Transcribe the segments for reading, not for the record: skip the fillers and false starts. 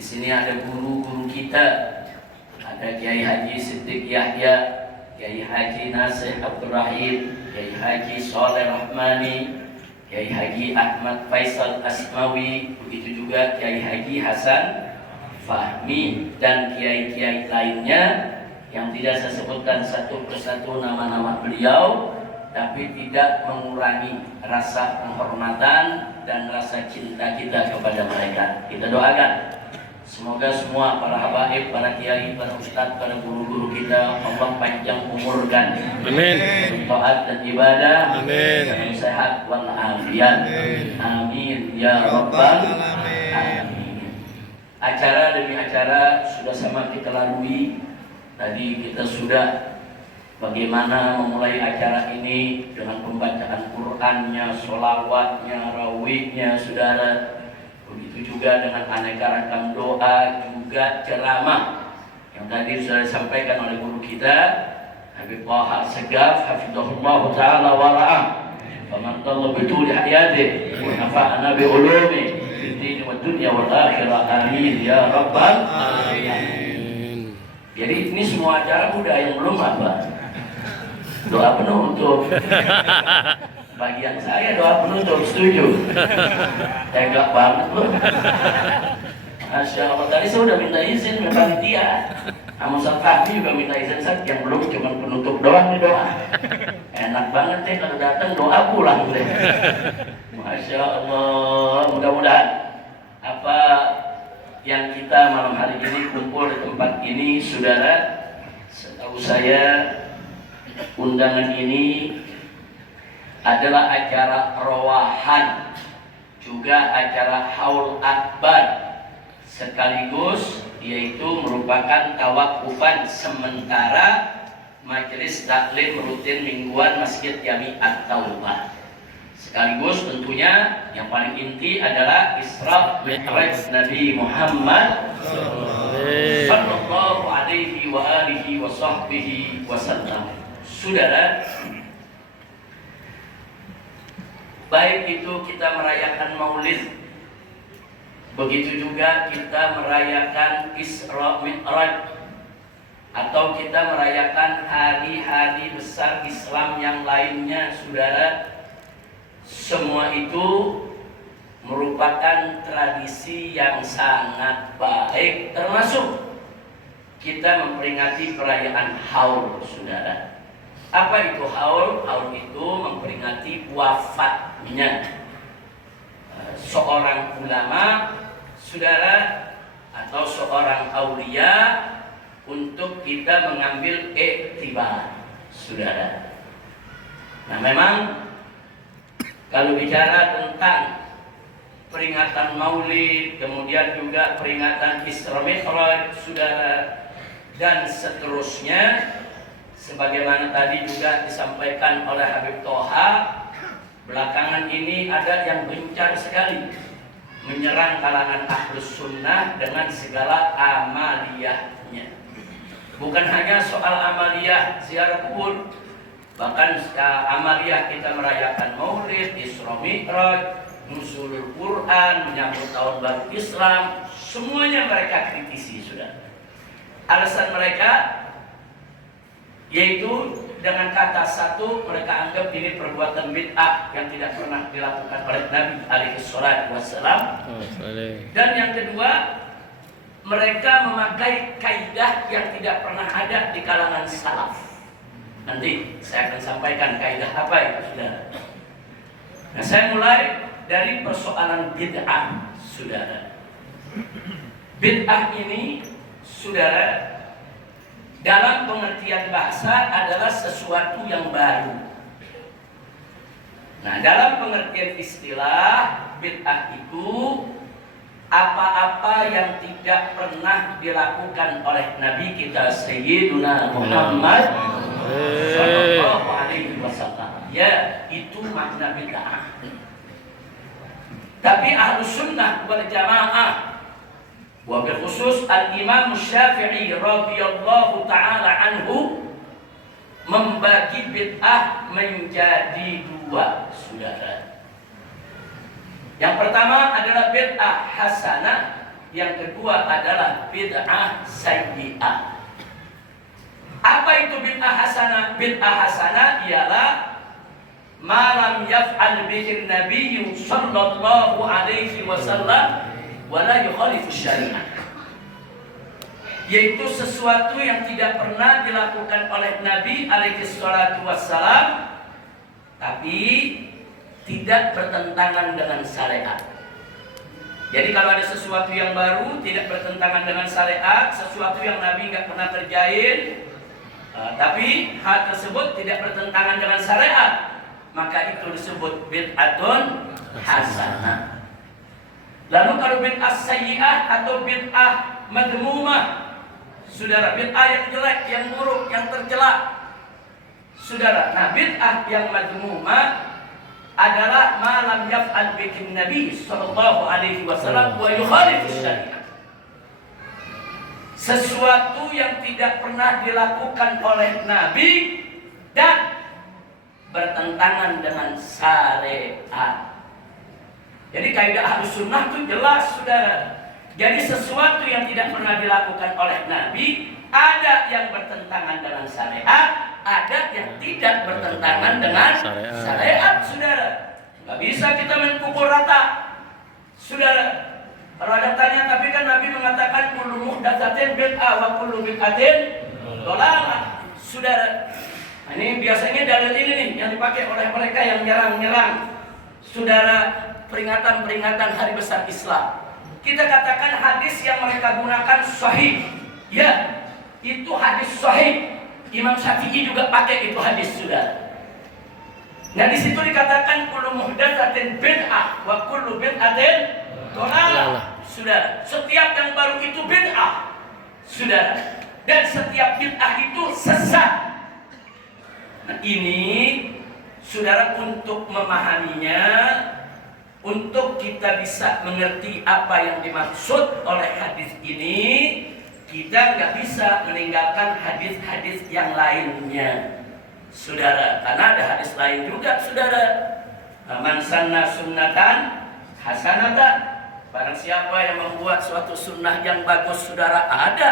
Di sini ada guru-guru kita, ada Kiai Haji Siddiq Yahya, Kiai Haji Nasir Abdul Rahim, Kiai Haji Soleh Rahmani, Kiai Haji Ahmad Faisal Asmawi, begitu juga Kiai Haji Hasan Fahmi dan kiai-kiai lainnya yang tidak saya sebutkan satu persatu nama-nama beliau, tapi tidak mengurangi rasa penghormatan dan rasa cinta kita kepada mereka. Kita doakan semoga semua para habaib, para kiai, para ustadz, para guru-guru kita Allah panjang umurkan. Amin. Taat dan ibadah. Amin. Dan sehat walafiat. Amin ya rabbal alamin. Acara demi acara sudah sama kita lalui. Tadi kita sudah bagaimana memulai acara ini dengan pembacaan Qur'annya, sholawatnya, rawihnya, saudara. Begitu juga dengan aneka ragam doa, juga ceramah yang tadi sudah disampaikan oleh guru kita Habib Taha Segaf hafizahullah taala wa ra'ah. Faman talab bituli hayati wa nafa'ana bi ulumi fid din wad dunya wal akhirah. Amin ya rabbal alamin. Jadi ini semua acara udah, yang belum apa? Doa penuh untuk bagian saya, doa penutup, setuju? Tegak banget loh. Masya Allah, tadi saya udah minta izin ke panitia. Sama Ustaz Fahmi juga minta izin, Ustaz, yang belum cuma penutup doang nih doa. Enak banget deh kalau datang doa pulang deh. Masya Allah, mudah-mudahan apa yang kita malam hari ini kumpul di tempat ini, saudara, setahu saya undangan ini adalah acara rowahan, juga acara haul akbar, sekaligus yaitu merupakan tawakufan sementara majelis taklim rutin mingguan Masjid Jami'at Taubah. Sekaligus tentunya yang paling inti adalah Isra Mi'raj Nabi Muhammad sallallahu alaihi wa alihi wa sahbihi wasallam. Saudara, baik itu kita merayakan Maulid, begitu juga kita merayakan Isra Mi'raj, atau kita merayakan hari-hari besar Islam yang lainnya, saudara, semua itu merupakan tradisi yang sangat baik, termasuk kita memperingati perayaan Haul, saudara. Apa itu haul? Haul itu memperingati wafatnya seorang ulama, saudara, atau seorang aulia, untuk kita mengambil iktibar, saudara. Nah, memang kalau bicara tentang peringatan Maulid, kemudian juga peringatan Isra Mi'raj, saudara, dan seterusnya, sebagaimana tadi juga disampaikan oleh Habib Taha, belakangan ini ada yang gencar sekali menyerang kalangan ahlus sunnah dengan segala amaliyahnya. Bukan hanya soal amaliyah ziarah kubur, bahkan amaliyah kita merayakan Maulid, Isra Mi'raj, nuzulul Quran, menyambut tahun baru Islam, semuanya mereka kritisi, sudah. Alasan mereka yaitu dengan kata satu, mereka anggap ini perbuatan bid'ah yang tidak pernah dilakukan oleh Nabi alaihi salatu wassalam. Dan yang kedua, mereka memakai kaidah yang tidak pernah ada di kalangan salaf. Nanti saya akan sampaikan kaidah apa itu, saudara. Nah, saya mulai dari persoalan bid'ah, saudara. Bid'ah ini, saudara, dalam pengertian bahasa adalah sesuatu yang baru. Nah, dalam pengertian istilah, bid'ah itu apa-apa yang tidak pernah dilakukan oleh Nabi kita Sayyiduna Muhammad sallallahu alaihi wasallam. Ya, itu makna bid'ah. Tapi Ahlus Sunnah wal Jamaah, wabil khusus Al-Imam Syafi'i radhiyallahu ta'ala anhu, membagi bid'ah menjadi dua, saudara. Yang pertama adalah bid'ah hasanah, yang kedua adalah bid'ah sayyi'ah. Apa itu bid'ah hasanah? Bid'ah hasanah ialah ma lam yaf'al bihi an-nabiy sallallahu alaihi wasallam wa la yukhalifu syariah. Yaitu sesuatu yang tidak pernah dilakukan oleh Nabi alaihi salatu wassalam, tapi tidak bertentangan dengan syariat. Jadi kalau ada sesuatu yang baru tidak bertentangan dengan syariat, sesuatu yang Nabi nggak pernah kerjain, tapi hal tersebut tidak bertentangan dengan syariat, maka itu disebut bid'atun hasanah. Lalu kalau bid'ah sayyi'ah atau bid'ah madmumah, saudara, bid'ah yang jelek, yang buruk, yang tercela, saudara. Nah, bid'ah yang madmumah adalah ma lam yaf'al bihi Nabi sallallahu alaihi wasallam wa yukhalifu syariah. Sesuatu yang tidak pernah dilakukan oleh Nabi dan bertentangan dengan syariat. Jadi kaidah Ahlus Sunnah itu jelas, saudara. Jadi sesuatu yang tidak pernah dilakukan oleh Nabi, ada yang bertentangan dengan syariat, ada yang tidak bertentangan dengan syariat, saudara. Nggak bisa kita main pukul rata, saudara. Kalau ada tanya, tapi kan Nabi mengatakan kullu muhdatsatin bid'ah wa kullu bid'atin dhalalah, saudara. Nah, ini biasanya dalil ini nih yang dipakai oleh mereka yang nyerang-nyerang, saudara, peringatan-peringatan hari besar Islam. Kita katakan hadis yang mereka gunakan sahih, ya, itu hadis sahih. Imam Syafi'i juga pakai itu hadis, saudara. Nah, di situ dikatakan kullu muhdatsatin bid'ah wa kullu bid'atin dhalalah, saudara. Setiap yang baru itu bid'ah, saudara, dan setiap bid'ah itu sesat. Nah, ini saudara, untuk memahaminya, untuk kita bisa mengerti apa yang dimaksud oleh hadis ini, kita nggak bisa meninggalkan hadis-hadis yang lainnya, saudara. Karena ada hadis lain juga, saudara. Man sanna sunnatan hasanatan, barang siapa yang membuat suatu sunnah yang bagus, saudara, ada,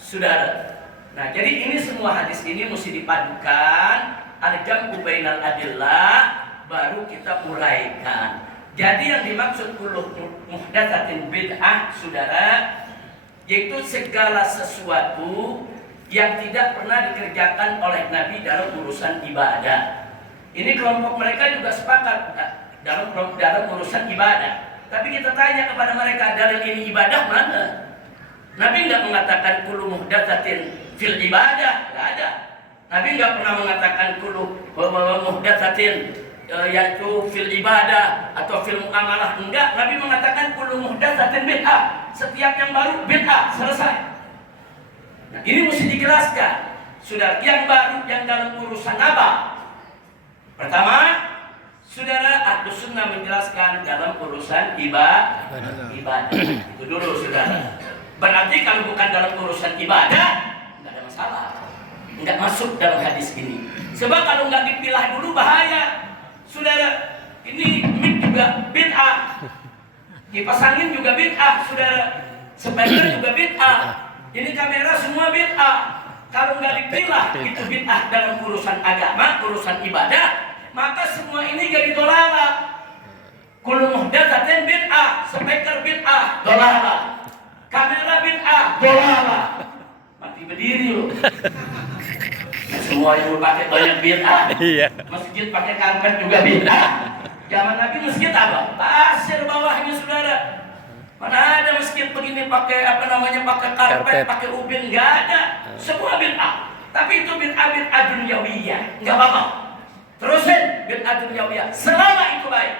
saudara. Nah, jadi ini semua hadis ini mesti dipadukan, al-jam'u bainal adillah, baru kita uraikan. Jadi yang dimaksud kullu muhdatsatin bid'ah, saudara, yaitu segala sesuatu yang tidak pernah dikerjakan oleh Nabi dalam urusan ibadah. Ini kelompok mereka juga sepakat dalam urusan ibadah. Tapi kita tanya kepada mereka, dalil ini ibadah mana? Nabi nggak mengatakan kullu muhdatsatin fil ibadah, nggak ada. Nabi nggak pernah mengatakan kullu muhdatsatin yaitu fil ibadah atau fil muamalah, enggak. Nabi mengatakan kullu muhdatsatin bid'ah, setiap yang baru bid'ah, selesai. Nah, ini mesti dijelaskan, saudara. Yang baru yang dalam urusan apa? Pertama, saudara, Ahlus Sunnah menjelaskan dalam urusan ibadah. Itu dulu, saudara. Berarti kalau bukan dalam urusan ibadah, enggak ada masalah, enggak masuk dalam hadis ini. Sebab kalau enggak dipilah dulu bahaya, saudara. Ini mic juga bid'ah, kipas angin juga bid'ah, saudara. Speaker juga bid'ah. Ini kamera semua bid'ah. Kalau nggak dipilah itu bid'ah dalam urusan agama, urusan ibadah, maka semua ini jadi dhalalah. Kullu muhdatsatin bid'ah, speaker bid'ah, dhalalah. Kamera bid'ah, dhalalah. Mati berdiri loh. Semua yang pakai banyak bid'ah. Masjid pakai karpet juga bid'ah. Zaman Nabi masjid apa? Pasir bawahnya, saudara. Mana ada masjid begini pakai pakai karpet, pakai ubin, nggak ada. Semua bid'ah. Tapi itu bid'ah dunyawiyah, nggak apa-apa. Terusin bid'ah dunyawiyah. Selama itu baik,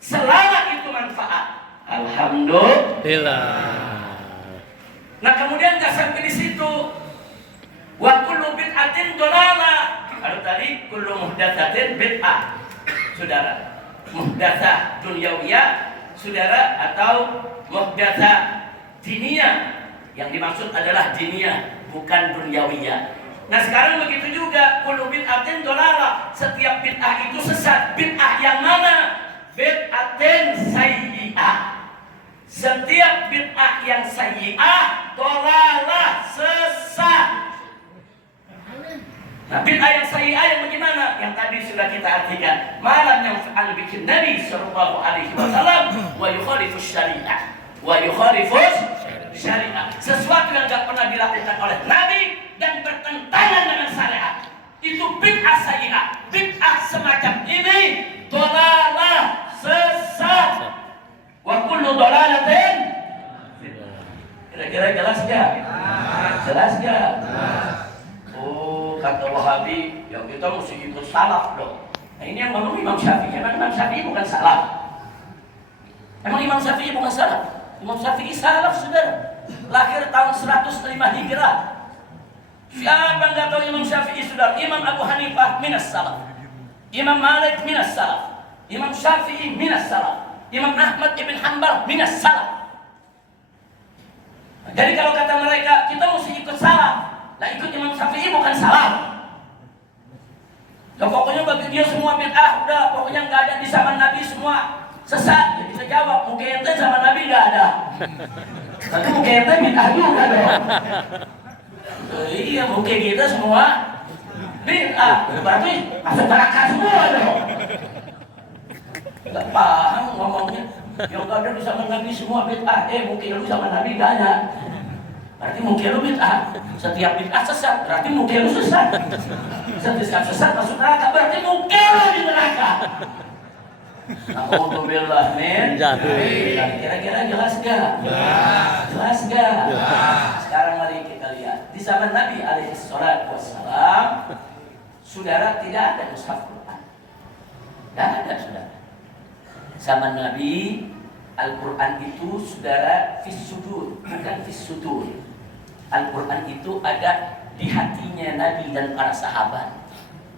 selama itu manfaat, alhamdulillah. Nah, kemudian nggak sampai di situ. Wa kullu bid'atin dhalalah. Kalau tadi kullu muhdatsatin bid'ah, saudara. Muhdatsah dunyawiyah, saudara, atau muhdatsah diniyah. Yang dimaksud adalah diniyah, bukan dunyawiyah. Nah, sekarang begitu juga, kullu bid'atin dhalalah. Setiap bid'ah itu sesat. Bid'ah yang mana? Bid'atin sayyi'ah. Setiap bid'ah yang sayyi'ah, dolalah, sesat. Nah, bid'ah yang sayyi'ah yang bagaimana? Yang tadi sudah kita artikan. Malam yang fa'al bikin Nabi sallallahu alaihi wasallam wa yukhalifus syariah. Wa yukhalifus syariah. Sesuatu yang tidak pernah dilakukan oleh Nabi dan bertentangan dengan syariat. Itu bid'ah sayyi'ah. Bid'ah semacam ini dolalah, sesat. Wa kullu dolalatin. Kira-kira jelas gak? Jelas gak? Oh, kata Wahabi, ya kita mesti ikut salaf dong. Nah, ini yang ngomong Imam Syafi'i. Emang Imam Syafi'i bukan salaf? Emang Imam Syafi'i bukan salaf? Imam Syafi'i salaf, saudara. Lahir tahun 105 Hijrah. Siapa nggak tahu Imam Syafi'i, saudara? Imam Abu Hanifah minas salaf. Imam Malik minas salaf. Imam Syafi'i minas salaf. Imam Ahmad ibn Hanbal minas salaf. Jadi kalau kata mereka kita mesti ikut salaf, nah ikut Imam Syafi'i bukan salaf. Ya pokoknya bagi dia semua bid'ah, udah pokoknya nggak ada di zaman Nabi semua sesat. Ya bisa jawab, mungkin ente zaman Nabi nggak ada. Tapi mungkin ente bid'ah juga dong. Iya mungkin kita semua bid'ah, berarti masuk neraka semua dong. Gak paham ngomongnya. Yang gak ada di zaman Nabi semua bid'ah. Mungkin lu zaman Nabi gak ada. Berarti mungkin lu bid'ah. Setiap bid'ah sesat, berarti mungkin lu sesat. Setiap sesat masuk neraka, berarti mungkin lu di neraka. Alhamdulillah min. Kira-kira jelas gak? Jelas gak? Sekarang mari kita lihat. Di zaman Nabi alaihi salatu wassalam, saudara tidak ada mushaf Quran. Tidak ada, saudara. Zaman Nabi, Al-Quran itu saudara fis sudur, bukan fis sudur. Al-Quran itu ada di hatinya Nabi dan para sahabat.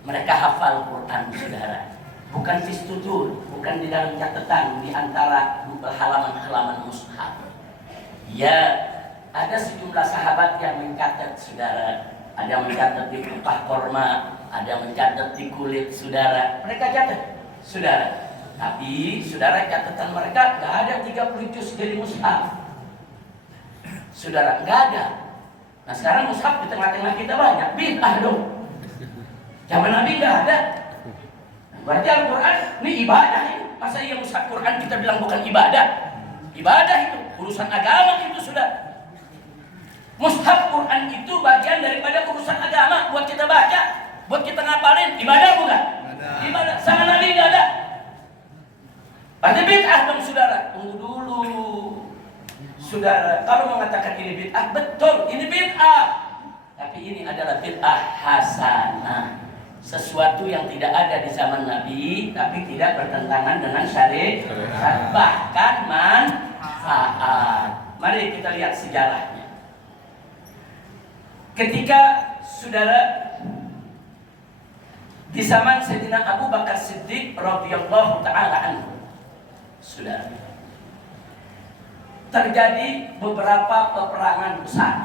Mereka hafal Quran, saudara. Bukan fis sudur, bukan di dalam catatan di antara halaman-halaman mushaf. Ya, ada sejumlah sahabat yang mencatat, saudara. Ada yang mencatat di kupah korma, ada yang mencatat di kulit, saudara. Mereka catat, saudara. Tapi saudara catatan mereka nggak ada 30 juz dari mushaf. Saudara nggak ada. Nah sekarang mushaf di tengah-tengah kita banyak, bid'ah dong. Zaman Nabi nggak ada. Berarti Al-Quran ini ibadah ini. Masa iya mushaf Quran kita bilang bukan ibadah? Ibadah itu urusan agama itu sudah. Mushaf Quran itu bagian daripada urusan agama buat kita baca, buat kita ngapalin. Ibadah bukan? Ibadah. Sama Nabi nggak ada. Berarti bid'ah dong saudara. Tunggu dulu saudara. Kalau mengatakan ini bid'ah, betul ini bid'ah. Tapi ini adalah bid'ah hasanah. Sesuatu yang tidak ada di zaman Nabi, tapi tidak bertentangan dengan syariat, bahkan manfaat. Mari kita lihat sejarahnya. Ketika saudara di zaman Sayyidina Abu Bakar Siddiq radhiyallahu ta'ala anhu, sudah terjadi beberapa peperangan besar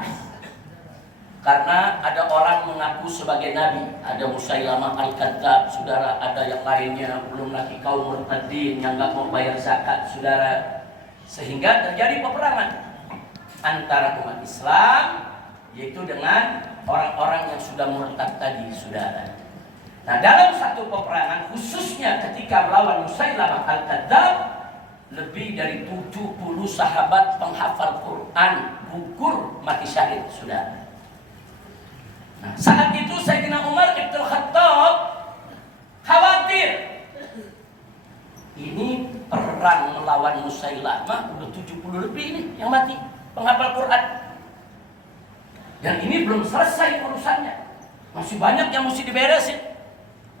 karena ada orang mengaku sebagai nabi. Ada Musailamah al-Kadzdzab, saudara. Ada yang lainnya, belum lagi kaum murtadin yang nggak mau bayar zakat, saudara. Sehingga terjadi peperangan antara umat Islam, yaitu dengan orang-orang yang sudah murtad tadi, saudara. Nah dalam satu peperangan, khususnya ketika melawan Musailamah al-Kadzdzab, lebih dari 70 sahabat penghafal Quran gugur mati syahid, saudara. Nah, saat itu Sayyidina Umar Ibn Khattab khawatir. Ini perang melawan Musailamah udah 70 lebih ini yang mati penghafal Quran. Dan ini belum selesai urusannya. Masih banyak yang mesti diberesin.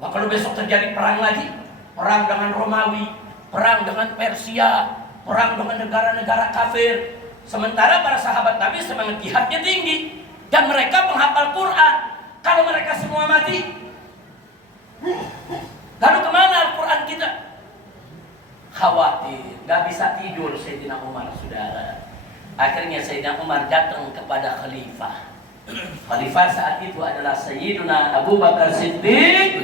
Wah, kalau besok terjadi perang lagi, perang dengan Romawi, perang dengan Persia, perang dengan negara-negara kafir. Sementara para sahabat Nabi semangat jihadnya tinggi dan mereka penghafal Quran. Kalau mereka semua mati, lalu kemana Al-Quran kita? Khawatir, gak bisa tidur Sayyidina Umar, saudara. Akhirnya Sayyidina Umar datang kepada Khalifah. Khalifah saat itu adalah Sayyidina Abu Bakar Siddiq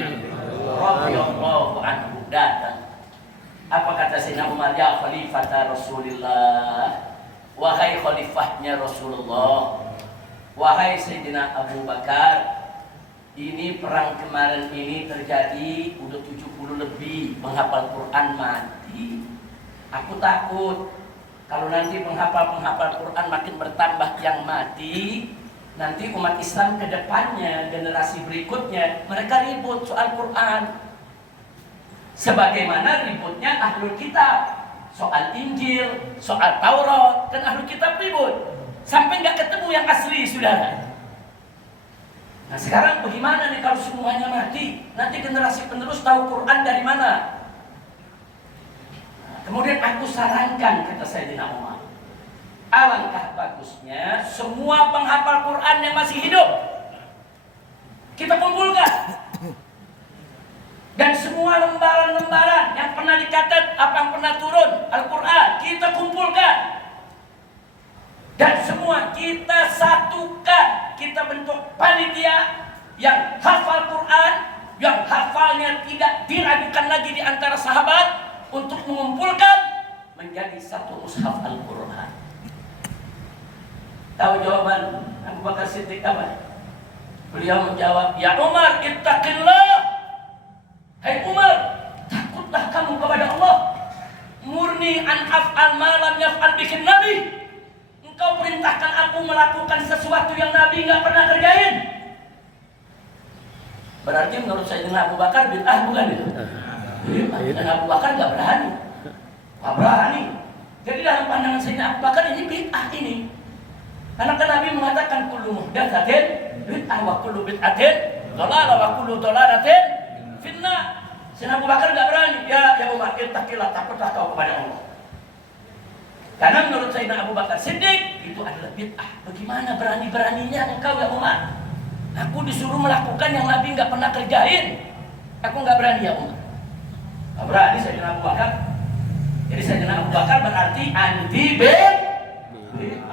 radhiyallahu anhu, datang. Apa kata Sayyidina Umar? Ya khalifata Rasulullah, wahai khalifahnya Rasulullah, wahai Sayyidina Abu Bakar, ini perang kemarin ini terjadi udah 70 lebih penghafal Quran mati. Aku takut kalau nanti penghafal Quran makin bertambah yang mati, nanti umat Islam ke depannya, generasi berikutnya, mereka ribut soal Quran. Sebagaimana ributnya ahlul kitab soal Injil, soal Taurat, kan ahlul kitab ribut sampai nggak ketemu yang asli, saudara. Nah sekarang bagaimana nih kalau semuanya mati? Nanti generasi penerus tahu Quran dari mana? Nah, kemudian aku sarankan, kata Sayyidina Umar, alangkah bagusnya semua penghafal Quran yang masih hidup kita kumpulkan. Dan semua lembaran-lembaran yang pernah dicatat, apa yang pernah turun Al-Quran, kita kumpulkan. Dan semua kita satukan, kita bentuk panitia yang hafal Quran, yang hafalnya tidak diragukan lagi di antara sahabat, untuk mengumpulkan menjadi satu mushaf Al-Quran. Tahu jawaban Abu Bakar Siddiq apa? Beliau menjawab, ya Umar, ittaqillah. Hai Umar, takutlah kamu kepada Allah. Murni an af'al ma lam yaf'al bikin Nabi. Engkau perintahkan aku melakukan sesuatu yang Nabi nggak pernah kerjain. Berarti menurut Sayyidina Abu Bakar bid'ah, bukan itu? Dan Abu Bakar nggak berani. Nggak berani. Jadi dalam pandangan Sayyidina Abu Bakar ini bid'ah ini. Karena kan Nabi mengatakan kullu muhdatsatin bid'ah wa kullu bid'atin dhalalah wa kullu dhalalatin finnar. Sayyidina Abu Bakar nggak berani. Ya Umar, ittaqillah, takutlah kau kepada Allah. Karena menurut Sayyidina Abu Bakar Siddiq itu adalah bid'ah. Bagaimana berani-beraninya engkau ya Umar? Aku disuruh melakukan yang Nabi nggak pernah kerjain. Aku nggak berani ya Umar. Nggak berani Sayyidina Abu Bakar. Jadi Sayyidina Abu Bakar berarti anti bid'ah.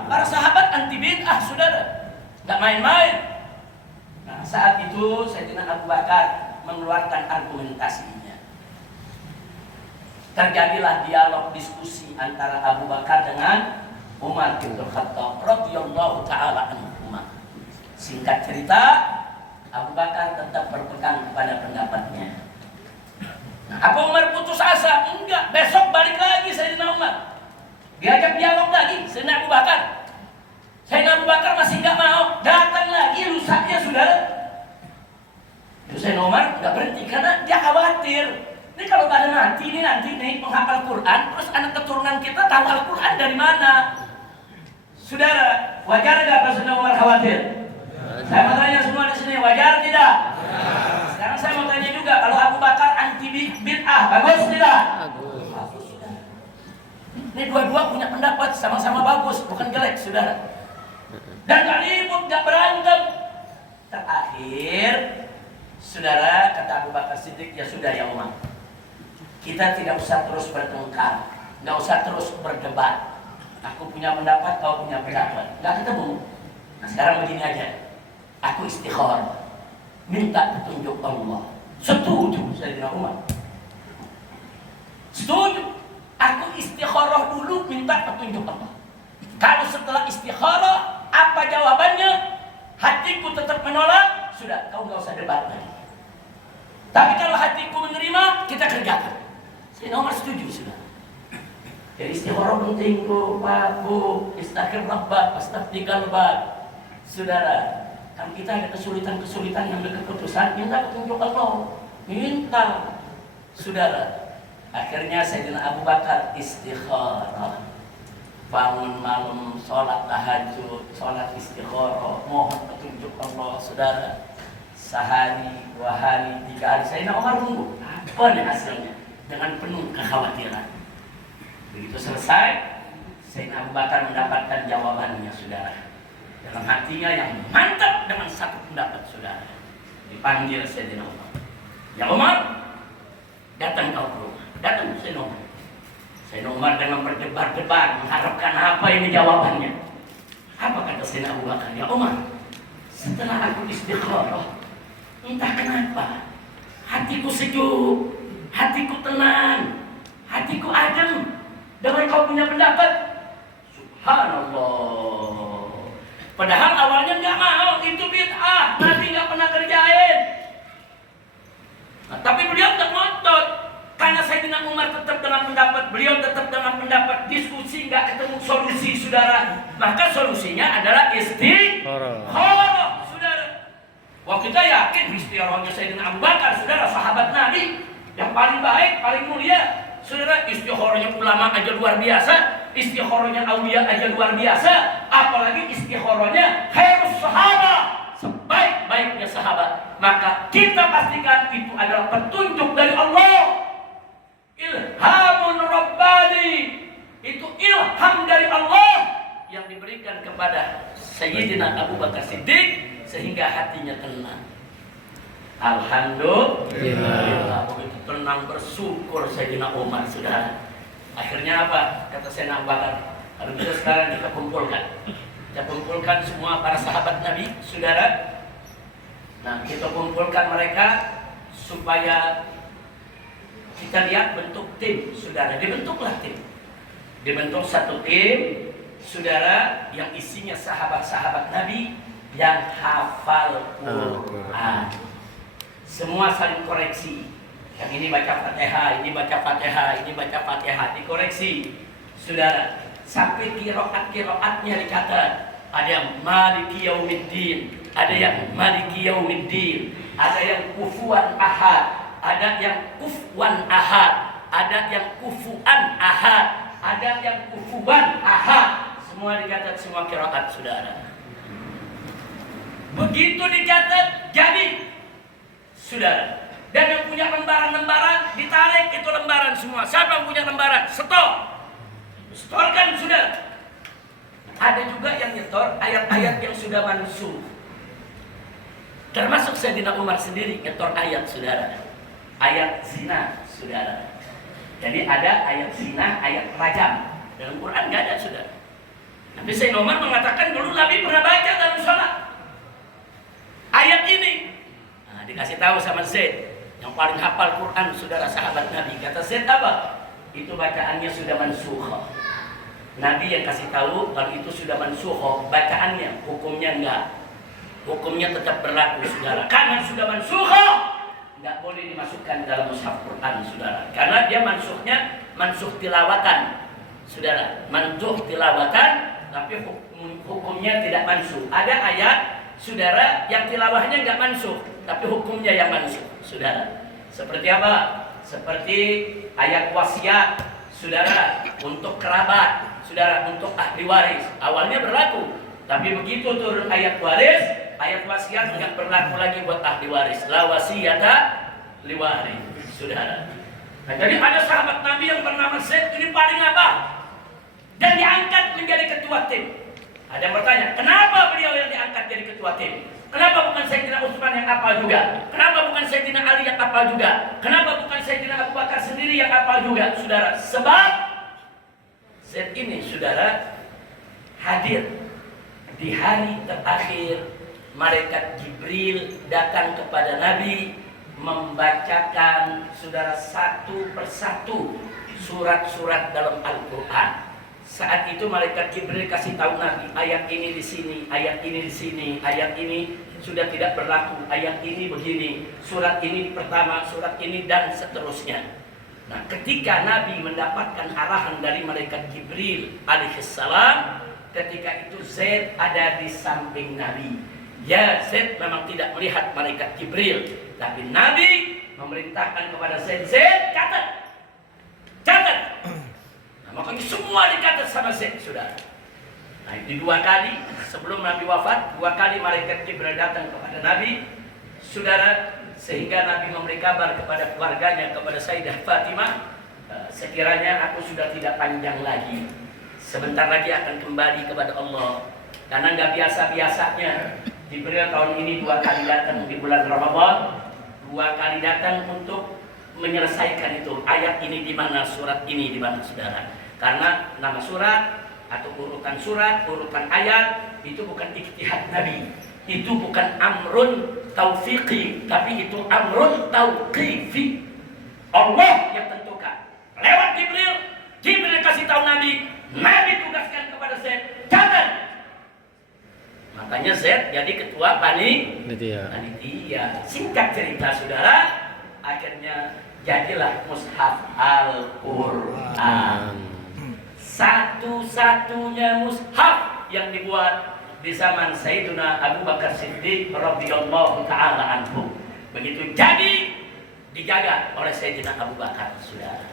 Para sahabat anti bid'ah, saudara. Nggak main-main. Nah saat itu Sayyidina Abu Bakar mengeluarkan argumentasinya. Terjadilah dialog diskusi antara Abu Bakar dengan Umar bin Khattab radhiyallahu taala anhu. Singkat cerita, Abu Bakar tetap berpegang kepada pendapatnya. Nah, Abu Umar putus asa, enggak, besok balik lagi Sayyidina Umar. Diajak dialog lagi Sayyidina Abu Bakar. Sayyidina Abu Bakar masih enggak mau, datang lagi lusanya saudara. Terus Sayyidina Umar enggak berhenti karena dia khawatir. Ini kalau pada nanti nih penghafal Quran, terus anak keturunan kita tahu Al-Quran dari mana? Saudara, wajar nggak kalau Sayyidina Umar khawatir? Saya mau tanya semua di sini, wajar tidak? Sekarang saya mau tanya juga, kalau Abu Bakar anti bid'ah, bagus tidak? Bagus. Ini dua-dua punya pendapat sama-sama bagus, bukan jelek, saudara. Dan gak ribut, gak berantem. Terakhir, saudara, kata Abu Bakar Siddiq, ya sudah ya Umar, kita tidak usah terus bertengkar, nggak usah terus berdebat. Aku punya pendapat, kau punya pendapat, nggak ketemu. Nah sekarang begini aja, aku istikharah, minta petunjuk Allah. Setuju Sayyidina Umar. Setuju. Aku istikharah dulu, minta petunjuk Allah. Kalau setelah istikharah, apa jawabannya? Hatiku tetap menolak, sudah, kau nggak usah debat lagi. Tapi kalau hatiku menerima, kita kerjakan. Sayyidina Umar setuju sudah. Jadi istikharah penting Pak, Bu, istaghfir rabbak, astagfirullah qalbak. Saudara, kan kita ada kesulitan-kesulitan yang mengambil keputusan, minta petunjuk Allah. Minta. Saudara, akhirnya Sayyidina Abu Bakar istikharah. Bangun malam, sholat tahajud, sholat istikharah, mohon petunjuk Allah, saudara. Sehari, 2 hari, 3 hari, Sayyidina Umar tunggu. Apa nih hasilnya? Dengan penuh kekhawatiran. Begitu selesai, Sayyidina Abu Bakar mendapatkan jawabannya, saudara. Dalam hatinya yang mantap dengan satu pendapat, saudara. Dipanggil Sayyidina Umar. Ya Umar, datang kau ke rumah. Datang Sayyidina Umar. Sayyidina Umar dengan berdebar-debar mengharapkan apa ini jawabannya. Apa kata Sayyidina Abu Bakar? Ya Umar, setelah aku istikharah, entah kenapa hatiku sejuk, hatiku tenang, hatiku adem dengan kau punya pendapat. Subhanallah. Padahal awalnya nggak mau, itu bid'ah, Nabi nggak pernah kerjain. Nah, tapi beliau tak ngotot, karena Sayyidina Umar tetap dengan pendapat, beliau tetap dengan pendapat, diskusi nggak ketemu solusi, saudara. Maka solusinya adalah istikharah, saudara. Wah, kita yakin istikharahnya Sayyidina Abu Bakar, saudara, sahabat Nabi yang paling baik, paling mulia. Saudara, istikharahnya ulama aja luar biasa, istikharahnya awliya aja luar biasa, apalagi istikharahnya khairus sahabat, sebaik-baiknya sahabat. Maka kita pastikan itu adalah petunjuk dari Allah. Ilhamun Rabbani, itu ilham dari Allah yang diberikan kepada Sayyidina Abu Bakar Siddiq sehingga hatinya tenang. Alhamdulillah, begitu tenang, bersyukur Sayyidina Umar, saudara. Akhirnya apa? Kata Sayyidina Abu Bakar, kalau kita sekarang kita kumpulkan semua para sahabat Nabi, saudara. Nah, kita kumpulkan mereka supaya kita lihat bentuk tim, saudara. Dibentuklah tim. Dibentuk satu tim, saudara, yang isinya sahabat-sahabat Nabi yang hafal Quran. Semua saling koreksi. Yang ini baca Fatihah, ini baca Fatihah, ini baca Fatihah, dikoreksi. Saudara, sampai kiroat-kiroatnya dikata. Ada yang Maliki Yaumiddin, ada yang Maliki Yaumiddin, ada yang kufuan ahad, ada yang kufwan ahad, ada yang kufuan ahad, ada yang kufuan ahad. Semua dicatat, semua kiroat, saudara. Begitu dicatat, jadi, saudara. Dan yang punya lembaran-lembaran, ditarik itu lembaran semua. Siapa yang punya lembaran? Setor. Setorkan, saudara. Ada juga yang nyetor ayat-ayat yang sudah mansuh. Termasuk Sayyidina Umar sendiri nyetor ayat, saudara. Ayat zina, saudara. Jadi ada ayat zina, ayat rajam. Dalam Quran nggak ada, saudara. Tapi Sayyidina Umar mengatakan dulu Nabi pernah baca dalam sholat ayat ini. Nah, dikasih tahu sama Zaid yang paling hafal Quran, saudara, sahabat Nabi. Kata Zaid apa? Itu bacaannya sudah mansuh. Nabi yang kasih tahu kalau itu sudah mansuh, bacaannya, hukumnya enggak. Hukumnya tetap berlaku, saudara. Karena sudah mansuh, enggak boleh dimasukkan dalam mushaf Quran, saudara. Karena dia mansuhnya mansuh tilawatan, saudara. Mansuh tilawatan, tapi hukumnya tidak mansuh. Ada ayat, saudara, yang tilawahnya enggak mansuh, tapi hukumnya yang mansuh, saudara. Seperti apa? Seperti ayat wasiat, saudara, untuk kerabat, saudara, untuk ahli waris. Awalnya berlaku, tapi begitu turun ayat waris, ayat wasiat enggak berlaku lagi buat ahli waris. La wasiyata li waris, saudara. Nah, jadi ada sahabat Nabi yang bernama Zaid, ini paling apa? Dan diangkat menjadi ketua tim. Ada yang bertanya, kenapa beliau yang diangkat jadi ketua tim? Kenapa bukan Sayyidina Utsman yang hafal juga? Kenapa bukan Sayyidina Ali yang hafal juga? Kenapa bukan Sayyidina Abu Bakar sendiri yang hafal juga, saudara? Sebab Zaid ini, saudara, hadir di hari terakhir malaikat Jibril datang kepada Nabi membacakan, saudara, satu persatu surat-surat dalam Al-Quran. Saat itu malaikat Jibril kasih tahu Nabi, ayat ini di sini, ayat ini di sini, ayat ini sudah tidak berlaku, ayat ini begini, surat ini pertama, surat ini, dan seterusnya. Nah, ketika Nabi mendapatkan arahan dari malaikat Jibril alaihissalam, ketika itu Zaid ada di samping Nabi. Ya, Zaid memang tidak melihat malaikat Jibril, tapi Nabi memerintahkan kepada Zaid, Zaid, catat. Makanya semua dicatat sama Zaid, saudara. Nah, itu 2 kali sebelum Nabi wafat, 2 kali malaikat Jibril datang kepada Nabi, saudara, sehingga Nabi memberi kabar kepada keluarganya, kepada Sayyidah Fatimah, sekiranya aku sudah tidak panjang lagi, sebentar lagi akan kembali kepada Allah. Karena nggak biasa-biasanya Jibril tahun ini 2 kali datang di bulan Ramadan, 2 kali datang untuk menyelesaikan itu, ayat ini di mana, surat ini di mana, saudara. Karena nama surat atau urutan surat, urutan ayat itu bukan ijtihad Nabi, itu bukan amrun taufiqi, tapi itu amrun tauqifi. Allah yang tentukan. lewat Jibril. Jibril kasih tahu Nabi. Nabi tugaskan kepada Zaid, catat. Makanya Zaid jadi ketua panitia. Singkat cerita saudara, akhirnya jadilah mushaf Al-Quran. Satu-satunya mushaf yang dibuat di zaman Sayyidina Abu Bakar Siddiq radhiyallahu taala anhu. Begitu jadi dijaga oleh Sayyidina Abu Bakar, saudara.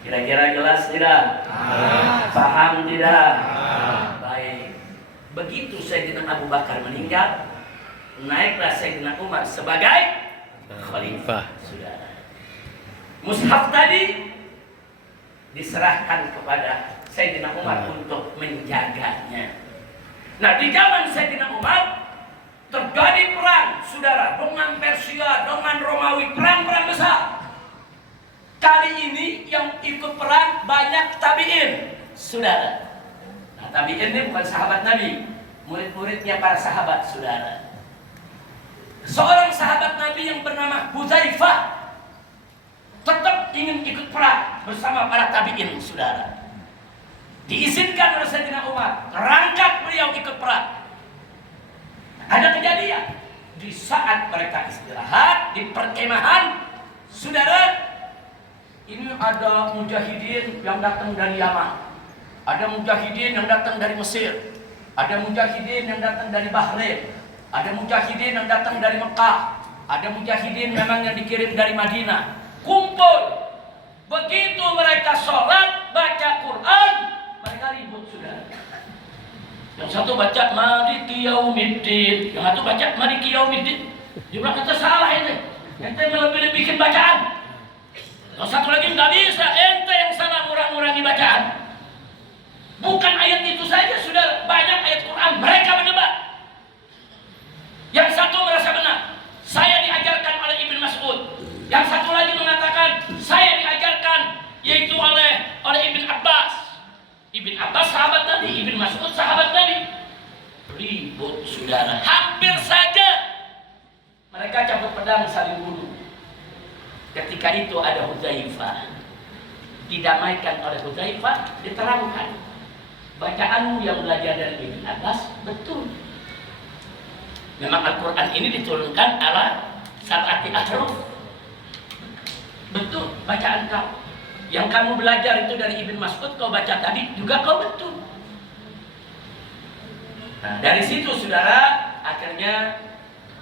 Kira-kira jelas tidak? Paham tidak? Baik. Begitu Sayyidina Abu Bakar meninggal, naiklah Sayyidina Umar sebagai khalifah, saudara. Mushaf tadi diserahkan kepada Sayyidina Umar untuk menjaganya. Nah, di zaman Sayyidina Umar terjadi perang, saudara, dengan Persia, dengan Romawi, perang-perang besar. Kali ini yang ikut perang banyak tabi'in, saudara. Nah, tabi'in ini bukan sahabat Nabi, murid-muridnya para sahabat, saudara. Seorang sahabat Nabi yang bernama Hudzaifah tetap ingin ikut perang bersama para tabi'in, saudara. Diizinkan oleh Sayyidina Umar, terangkat beliau ikut perang. Ada kejadian di saat mereka istirahat di perkemahan, saudara. Ini ada mujahidin yang datang dari Yaman, ada mujahidin yang datang dari Mesir, ada mujahidin yang datang dari Bahrain, ada mujahidin yang datang dari Mekah, ada mujahidin memang yang dikirim dari Madinah. Kumpul. Begitu mereka sholat, baca Quran, mereka ribut, saudara. Yang satu baca Maliki Yaumiddin, yang satu baca Maliki Yaumiddin. Dia bilang kata salah ini, ente melebih-lebihkan bacaan. Yang satu lagi nggak bisa, ente yang salah ngurang-ngurangi bacaan. Bukan ayat itu saja, saudara, banyak ayat Quran mereka berdebat. Yang satu merasa benar, saya diajarkan oleh Ibnu Mas'ud. Yang satu lagi mengatakan saya diajarkan, yaitu oleh Ibn Abbas. Ibn Abbas sahabat Nabi, Ibn Mas'ud sahabat Nabi. Ribut, saudara. Hampir saja mereka cabut pedang saling bunuh. Ketika itu ada Hudzaifah. Didamaikan oleh Hudzaifah, diterangkan. Bacaanmu yang belajar dari Ibn Abbas betul. Memang Al-Quran ini diturunkan ala sab'ati ahruf. Betul bacaan kau. Yang kamu belajar itu dari Ibn Mas'ud, kau baca tadi juga kau betul. Nah, dari situ saudara, akhirnya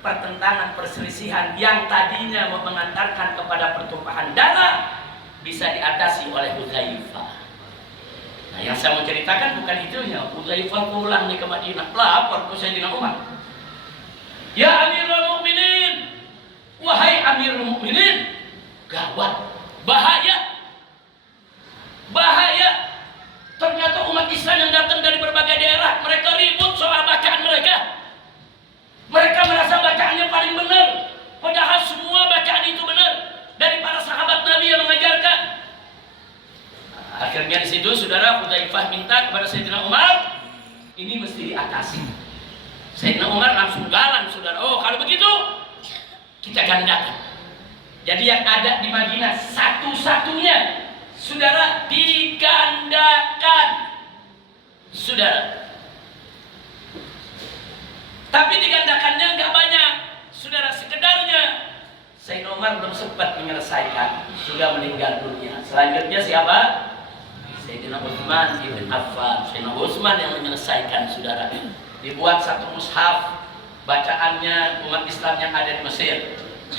pertentangan, perselisihan yang tadinya mengantarkan kepada pertumpahan darah bisa diatasi oleh Hudzaifah. Nah, yang saya mau ceritakan bukan itunya. Hudzaifah pulang nih ke Madinah, lapor ke Sayyidina Umar. Ya Amirul Mukminin, wahai Amirul Mukminin, gawat, bahaya. Ternyata umat Islam yang datang dari berbagai daerah, mereka ribut soal bacaan mereka. Mereka merasa bacaannya paling benar, padahal semua bacaan itu benar dari para sahabat Nabi yang mengajarkan. Nah, akhirnya di situ saudara, Hudzaifah minta kepada Sayyidina Umar, ini mesti diatasi. Sayyidina Umar langsung galang, saudara. Oh, kalau begitu kita gandakan. Jadi yang ada di Madinah satu-satunya, saudara, digandakan, saudara. Tapi digandakannya nggak banyak, saudara, sekedarnya. Sayyidina Umar belum sempat menyelesaikan, sudah meninggal dunia. Selanjutnya siapa? Sayyidina Utsman ibn Affan. Sayyidina Utsman yang menyelesaikan, saudara. Dibuat satu mushaf, bacaannya umat Islam yang ada di Mesir.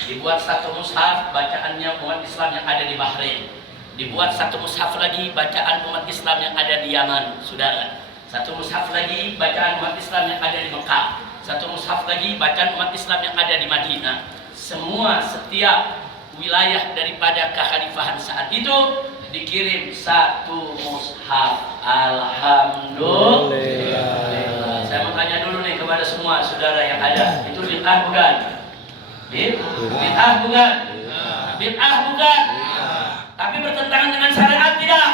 Dibuat satu mushaf, bacaannya umat Islam yang ada di Bahrain. Dibuat satu mushaf lagi, bacaan umat Islam yang ada di Yaman, saudara. Satu mushaf lagi, bacaan umat Islam yang ada di Mekah. Satu mushaf lagi, bacaan umat Islam yang ada di Madinah. Semua setiap wilayah daripada kekhalifahan saat itu dikirim satu mushaf. Alhamdulillah. Saya mau tanya dulu nih kepada semua saudara yang ada, itu bid'ah bukan? Bid'ah bukan? Bid'ah bukan? Tapi bertentangan dengan syariat tidak?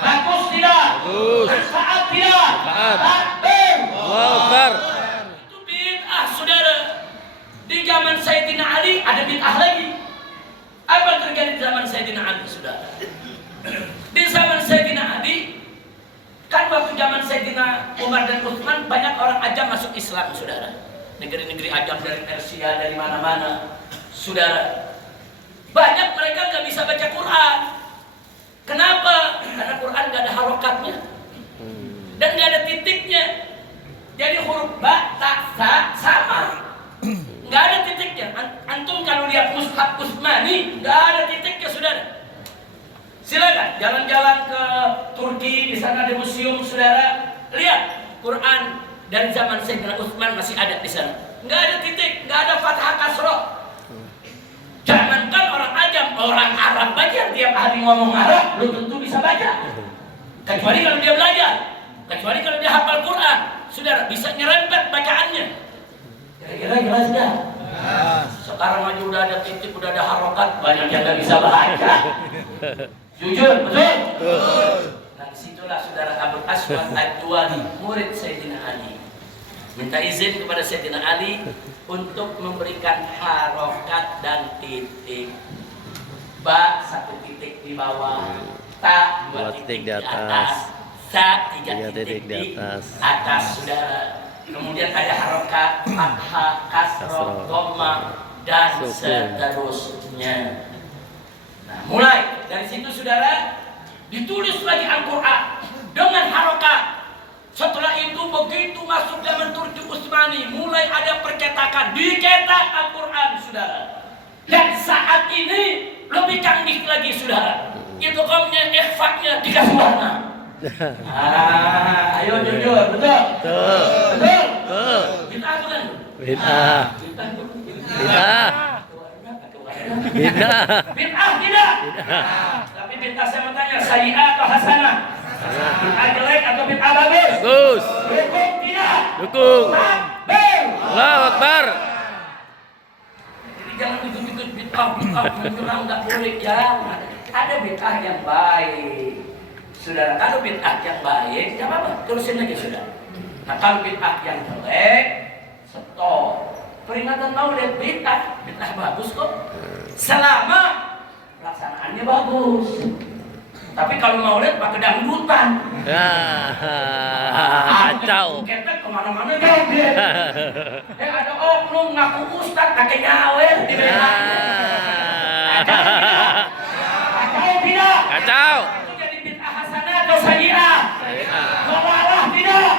Bagus tidak? Manfaat tidak? Takbir. Akbar. Itu bid'ah, saudara. Di zaman Sayyidina Ali ada bid'ah lagi. Apa yang terjadi di zaman Sayyidina Ali, saudara? Umar dan Utsman banyak orang ajam masuk Islam, saudara. Negeri-negeri ajam dari Persia, dari mana-mana, saudara. Banyak mereka nggak bisa baca Quran. Kenapa? Karena Quran nggak ada harokatnya dan nggak ada titiknya. Jadi huruf ba, ta, sa sama, nggak ada titiknya. Antum kalau lihat mushaf Utsmani nggak ada titiknya, saudara. Silakan jalan-jalan ke Turki, di sana ada museum, saudara. Lihat Quran dari zaman Sayyidina Utsman masih ada di sana. Nggak ada titik, nggak ada fathah kasroh. Jangankan orang ajam, orang Arab aja yang tiap hari ngomong Arab belum tentu bisa baca. Kecuali kalau dia belajar, kecuali kalau dia hafal Quran, saudara bisa nyerempet bacaannya. Kira-kira jelas nggak? Sekarang aja udah ada titik, udah ada harokat, banyak yang nggak bisa baca. Jujur, betul? Nah disitulah saudara Abu Aswad Ad-Duwali, murid Sayyidina Ali, minta izin kepada Sayyidina Ali untuk memberikan harokat dan titik. Ba, 1 titik di bawah, ta, 2 titik di atas, sa, 3 titik di atas, saudara. Kemudian ada harokat, fathah, kasroh, dhamma, dan seterusnya. Nah, mulai dari situ, saudara, ditulis lagi Al-Quran dengan harokat. Setelah itu begitu masuk zaman Turki Utsmani, mulai ada percetakan, dicetak Al-Quran, saudara. Dan saat ini lebih canggih lagi, saudara. Itu kaumnya ikhfaknya dikasih warna. Ayo jujur, betul? Betul. Bid'ah bukan? Bid'ah. Bid'ah tidak. Tapi bid'ah saya mau tanya, sayyi'ah atau hasanah? Bid'ah jelek atau bid'ah bagus? Bagus. Dukung tidak? Dukung. Takbir. Allahu Akbar. Jadi jangan ikut-ikut bid'ah menyerang, nggak boleh, jangan. Ada bid'ah yang baik, saudara. Kalau bid'ah yang baik, nggak apa-apa, terusin aja, saudara. Nah kalau bid'ah yang jelek, stop. Peringatan Maulid bid'ah bagus kok, selama pelaksanaannya bagus. Tapi kalau Maulid pakai dangdutan, kacau. Ketek kemana-mana jauh dia. Ada oknum ngaku ustad pakai nyawer di belakangnya. Kacau tidak? Kacau. Itu jadi bid'ah hasanah atau sayyi'ah? Dolalah tidak?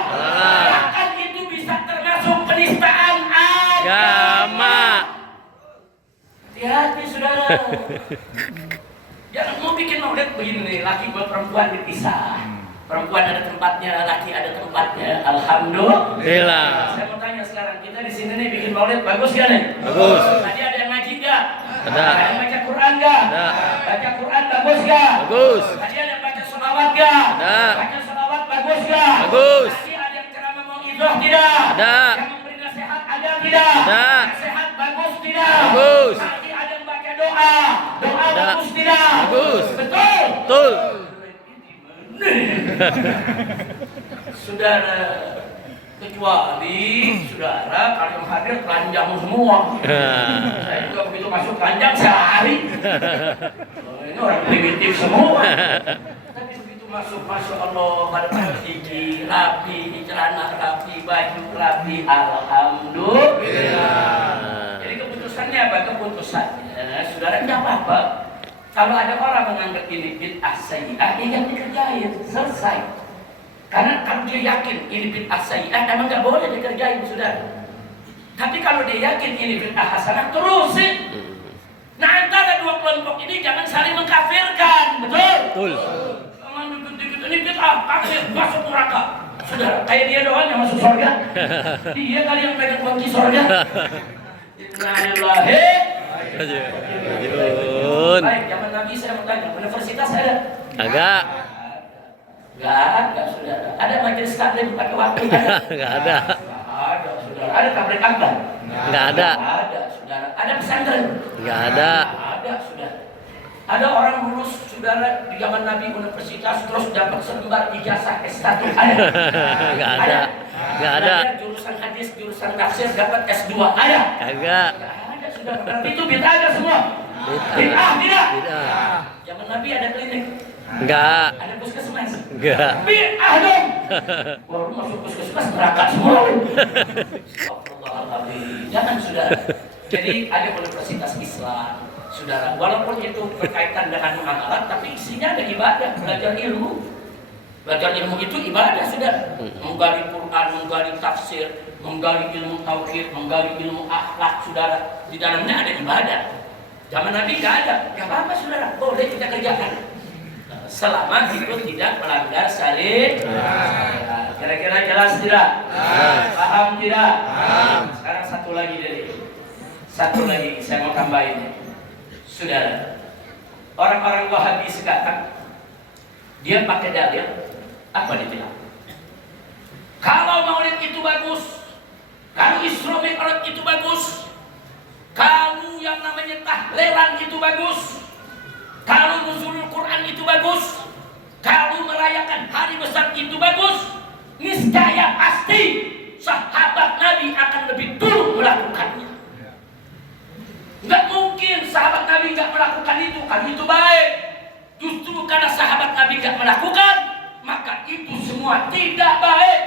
Bahkan itu bisa termasuk penistaan agama. Hati-hati, saudara. Jangan mau bikin Maulid begini nih, laki buat perempuan dipisah. Perempuan ada tempatnya, laki ada tempatnya. Alhamdulillah. Saya mau tanya sekarang, kita di sini nih bikin Maulid bagus gak nih? Bagus. Tadi ada yang ngaji gak? Ada. Ada yang baca Quran gak? Ada. Baca Quran bagus gak? Bagus. Tadi ada yang baca sholawat gak? Ada. Baca sholawat bagus gak? Bagus. Tadi ada yang ceramah mau idoh tidak? Ada. Yang memberi nasihat ada tidak? Ada. Nasihat bagus tidak? Bagus. Tadi ada yang baca doa bagus tidak? Bagus. Betul. Saudara, kecuali saudara kalau yang hadir telanjang semua. Saya juga begitu masuk telanjang saya lari. Ini orang primitif semua. Tapi begitu masuk, masya Allah, pada gigi rapi, celana rapi, baju rapi, alhamdulillah. Jadi keputusannya apa? Keputusannya, saudara nggak apa-apa. Kalau ada orang menganggap ini bid'ah sayyi'ah, ya jangan dikerjain, selesai. Karena kalau dia yakin ini bid'ah sayyi'ah, emang nggak boleh dikerjain, saudara. Tapi kalau dia yakin ini bid'ah hasanah, terusin. Nah antara dua kelompok ini jangan saling mengkafirkan, betul? Betul. Jangan dikit-dikit ini bid'ah, kafir, masuk neraka. Saudara, kayak dia doang yang masuk surga. Dia kali yang pegang kunci surga. Innalillahi. Baik, zaman Nabi saya mau tanya, universitas ada? Agak. Enggak, saudara. Ada majelis taklim pakai waktu? Enggak ada. Ada, saudara. Ada tabligh akbar? Enggak ada. Ada, saudara. Ada pesantren? Enggak ada. Ada, saudara. Ada orang lulus, saudara, di zaman Nabi universitas terus dapat selembar ijazah S1. Ada? Enggak ada. Enggak ada. Jurusan hadis, jurusan tafsir dapat S2. Ada? Kagak. Ada, saudara. Berarti itu bid'ah ada semua. Bid'ah tidak? Bid'ah. Zaman Nabi ada klinik. Enggak. Ada puskesmas? Enggak. Dong. Baru masuk puskesmas neraka semua. Astagfirullahaladzim. Jangan saudara. Jadi ada universitas Islam, saudara. Walaupun itu berkaitan dengan muamalah, tapi isinya ada ibadah, belajar ilmu. Belajar ilmu itu ibadah, saudara. Menggali Quran, menggali tafsir, menggali ilmu tauhid, menggali ilmu akhlak, saudara. Di dalamnya ada ibadah. Zaman Nabi nggak ada, nggak apa-apa, saudara. Boleh kita kerjakan. Selama itu tidak melanggar syariat. Kira-kira jelas tidak? Paham tidak? Sekarang satu lagi saya mau tambahin. Saudara, orang-orang Wahabi sekarang dia pakai dalil apa dia bilang? Kalau Maulid itu bagus, kalau Isra Mi'raj itu bagus, kalau yang namanya tahlilan itu bagus, kalau nuzulul Quran itu bagus, kalau merayakan hari besar itu bagus, niscaya pasti sahabat Nabi akan lebih dulu melakukannya. Nggak mungkin sahabat Nabi nggak melakukan itu, kalau itu baik. Justru karena sahabat Nabi nggak melakukan, maka itu semua tidak baik.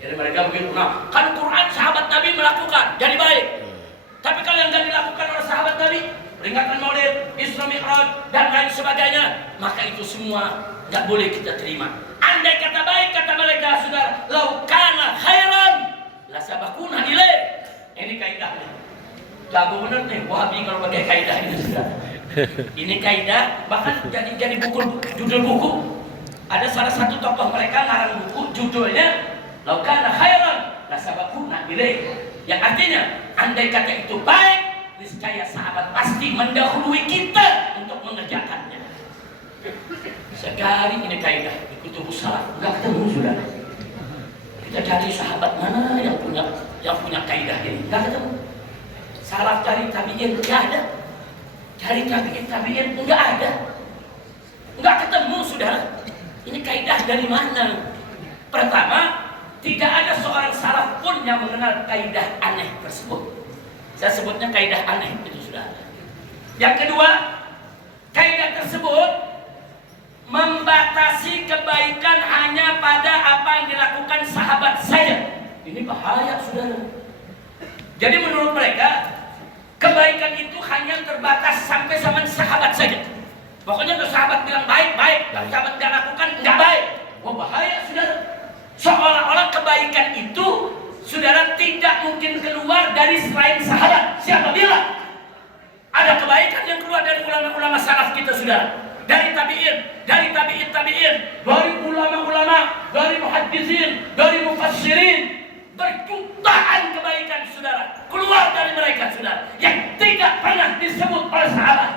Jadi mereka begitu, nah kan Quran sahabat Nabi melakukan, jadi baik. Tapi kalau yang nggak dilakukan oleh sahabat Nabi, peringatan Maulid, Isra Mi'raj dan lain sebagainya, maka itu semua nggak boleh kita terima. Andai kata baik, kata mereka, saudara, lau kana khairan la sabaquna ilaih. Ini kaidahnya. Jago bener nih Wahabi kalau pakai kaidah ini, saudara. Ini kaidah bahkan jadi buku, judul buku. Ada salah satu tokoh mereka ngarang buku, judulnya lau kana khairan la sabaquna ilaih. Yang artinya, andai kata itu baik, niscaya sahabat pasti mendahului kita untuk mengerjakannya. Sekali ini kaidah di kutubus salaf, enggak ketemu sudah. Kita cari sahabat mana yang punya kaidah ini, enggak ketemu. Salaf cari tabi'in, enggak ada. Cari tabi'in, enggak ada. Enggak ketemu, saudara. Ini kaidah dari mana? Pertama, tidak ada seorang salaf pun yang mengenal kaidah aneh tersebut. Saya sebutnya kaidah aneh, itu sudah. Yang kedua, kaidah tersebut membatasi kebaikan hanya pada apa yang dilakukan sahabat saja. Ini bahaya, saudara. Jadi menurut mereka, kebaikan itu hanya terbatas sampai zaman sahabat saja. Pokoknya kalau sahabat bilang baik, kalau sahabat nggak lakukan, nggak baik. Wah, bahaya, saudara. Seolah-olah kebaikan itu, saudara, tidak mungkin keluar dari selain sahabat. Siapa bilang? Ada kebaikan yang keluar dari ulama-ulama salaf kita, saudara. Dari tabi'in, dari tabi'in, dari ulama-ulama, dari muhaddisin, dari mufassirin. Berjutaan kebaikan, saudara, keluar dari mereka, saudara, yang tidak pernah disebut oleh sahabat.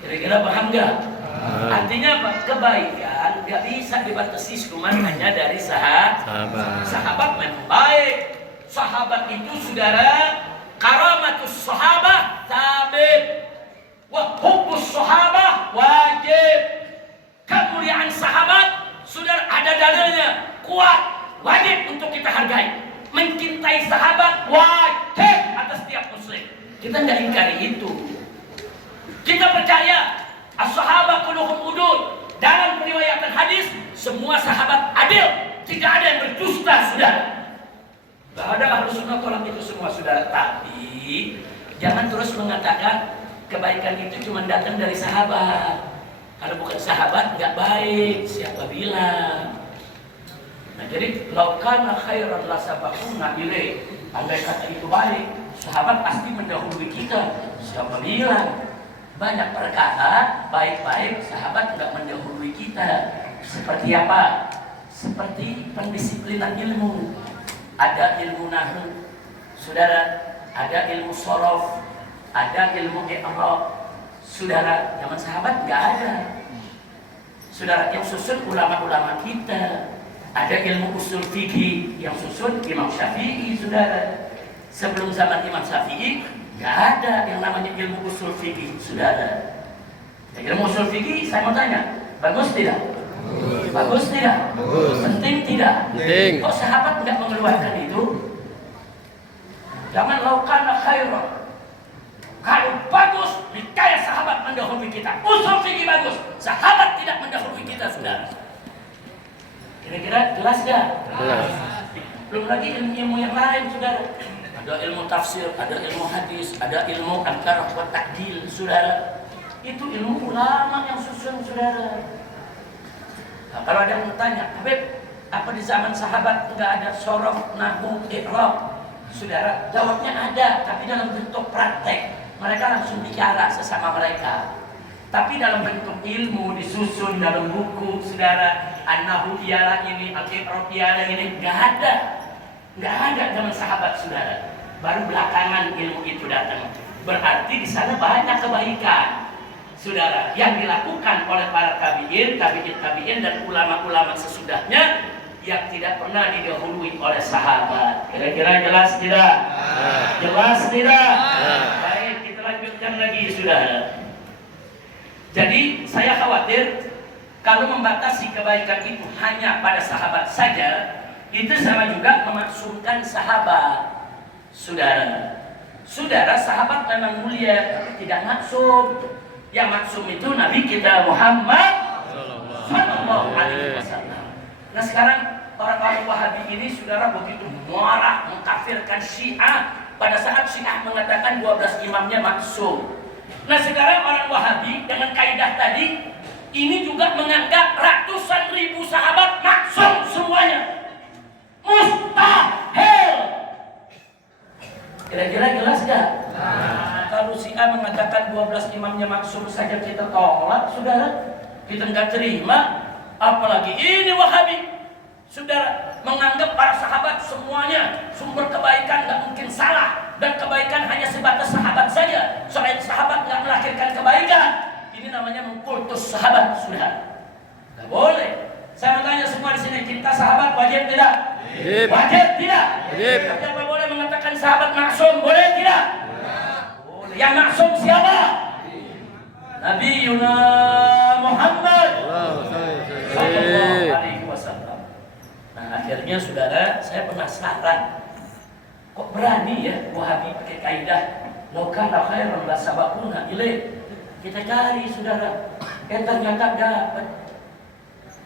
Kira-kira paham nggak? Artinya apa? Kebaikan nggak bisa dibatasi cuma hanya dari sahabat. Sahabat memang baik. Sahabat itu, saudara, karamatus sahabah tabib, wa hubbus sahabah wajib. Kemuliaan sahabat, saudara, ada dalilnya, kuat, wajib untuk kita hargai. Mencintai sahabat wajib atas setiap muslim. Kita nggak ingkari itu. Kita percaya as-sahabah kulluhum udul. Dalam periwayatan hadis, semua sahabat adil, tidak ada yang berdusta, saudara. Tidak ada Ahlus Sunnah tolak itu semua, saudara. Tapi jangan terus mengatakan kebaikan itu cuma datang dari sahabat. Kalau bukan sahabat nggak baik, siapa bilang? Nah, jadi laukana khairan la sabaquna ilaih. Andai kata itu baik, sahabat pasti mendahului kita. Siapa bilang? Banyak perkara baik-baik sahabat nggak mendahului kita. Seperti apa? Seperti pendisiplinan ilmu. Ada ilmu nahwu, saudara. Ada ilmu shorof, ada ilmu i'rab. Saudara, zaman sahabat nggak ada. Saudara, yang susun ulama-ulama kita. Ada ilmu usul fikih yang susun Imam Syafi'i, saudara. Sebelum zaman Imam Syafi'i nggak ada yang namanya ilmu usul fikih, saudara. Ilmu usul fikih, saya mau tanya, bagus tidak? Bagus tidak? Penting tidak? Penting. Kok sahabat nggak mengeluarkan itu? Jangan laukana khairan. Kalau bagus, niscaya sahabat mendahului kita. Usul fikih bagus, sahabat tidak mendahului kita, saudara. Kira-kira jelas gak? Jelas. Belum lagi ilmu yang lain, saudara. Ada ilmu tafsir, ada ilmu hadis, ada ilmu al-jarh wa ta'dil, saudara. Itu ilmu ulama yang susun, saudara. Nah, kalau ada yang bertanya, Habib, apa di zaman sahabat nggak ada sorof, nahwu, i'rab? Saudara, jawabnya ada, tapi dalam bentuk praktek. Mereka langsung bicara sesama mereka. Tapi dalam bentuk ilmu disusun dalam buku, saudara. An-nahwu ialah ini, al-i'rab ialah ini, nggak ada. Nggak ada zaman sahabat, saudara. Baru belakangan ilmu itu datang. Berarti di sana banyak kebaikan, saudara, yang dilakukan oleh para tabi'in dan ulama-ulama sesudahnya yang tidak pernah didahului oleh sahabat. Kira-kira jelas tidak? Jelas tidak? Baik, kita lanjutkan lagi, saudara. Jadi saya khawatir kalau membatasi kebaikan itu hanya pada sahabat saja, itu sama juga memaksumkan sahabat, saudara. Saudara, sahabat memang mulia, tapi tidak maksum. Yang maksum itu Nabi kita Muhammad Sallallahu Alaihi Wasallam. Nah sekarang orang-orang Wahabi ini, saudara, begitu marah mengkafirkan Syiah pada saat Syiah mengatakan 12 imamnya maksum. Nah sekarang orang Wahabi dengan kaidah tadi ini juga menganggap ratusan ribu sahabat maksum semuanya. Mustahil. Kira-kira jelas gak? Kalau Syiah mengatakan 12 imamnya maksum saja kita tolak, saudara. Kita nggak terima. Apalagi ini Wahabi, saudara, menganggap para sahabat semuanya sumber kebaikan, nggak mungkin salah, dan kebaikan hanya sebatas sahabat saja. Selain sahabat nggak melahirkan kebaikan. Ini namanya mengkultus sahabat, saudara. Nggak boleh. Saya mau tanya semua di sini, cinta sahabat wajib tidak? Wajib. Wajib tidak? Wajib. Siapa boleh mengatakan sahabat maksum? Boleh tidak? Boleh. Yang maksum siapa? Nabi Yuna Muhammad Sallallahu Alaihi Wasallam. Nah akhirnya, saudara, saya penasaran, kok berani ya Wahabi pakai kaidah laukana khairan la sabaquna ilaih. Kita cari, saudara, ternyata dapat.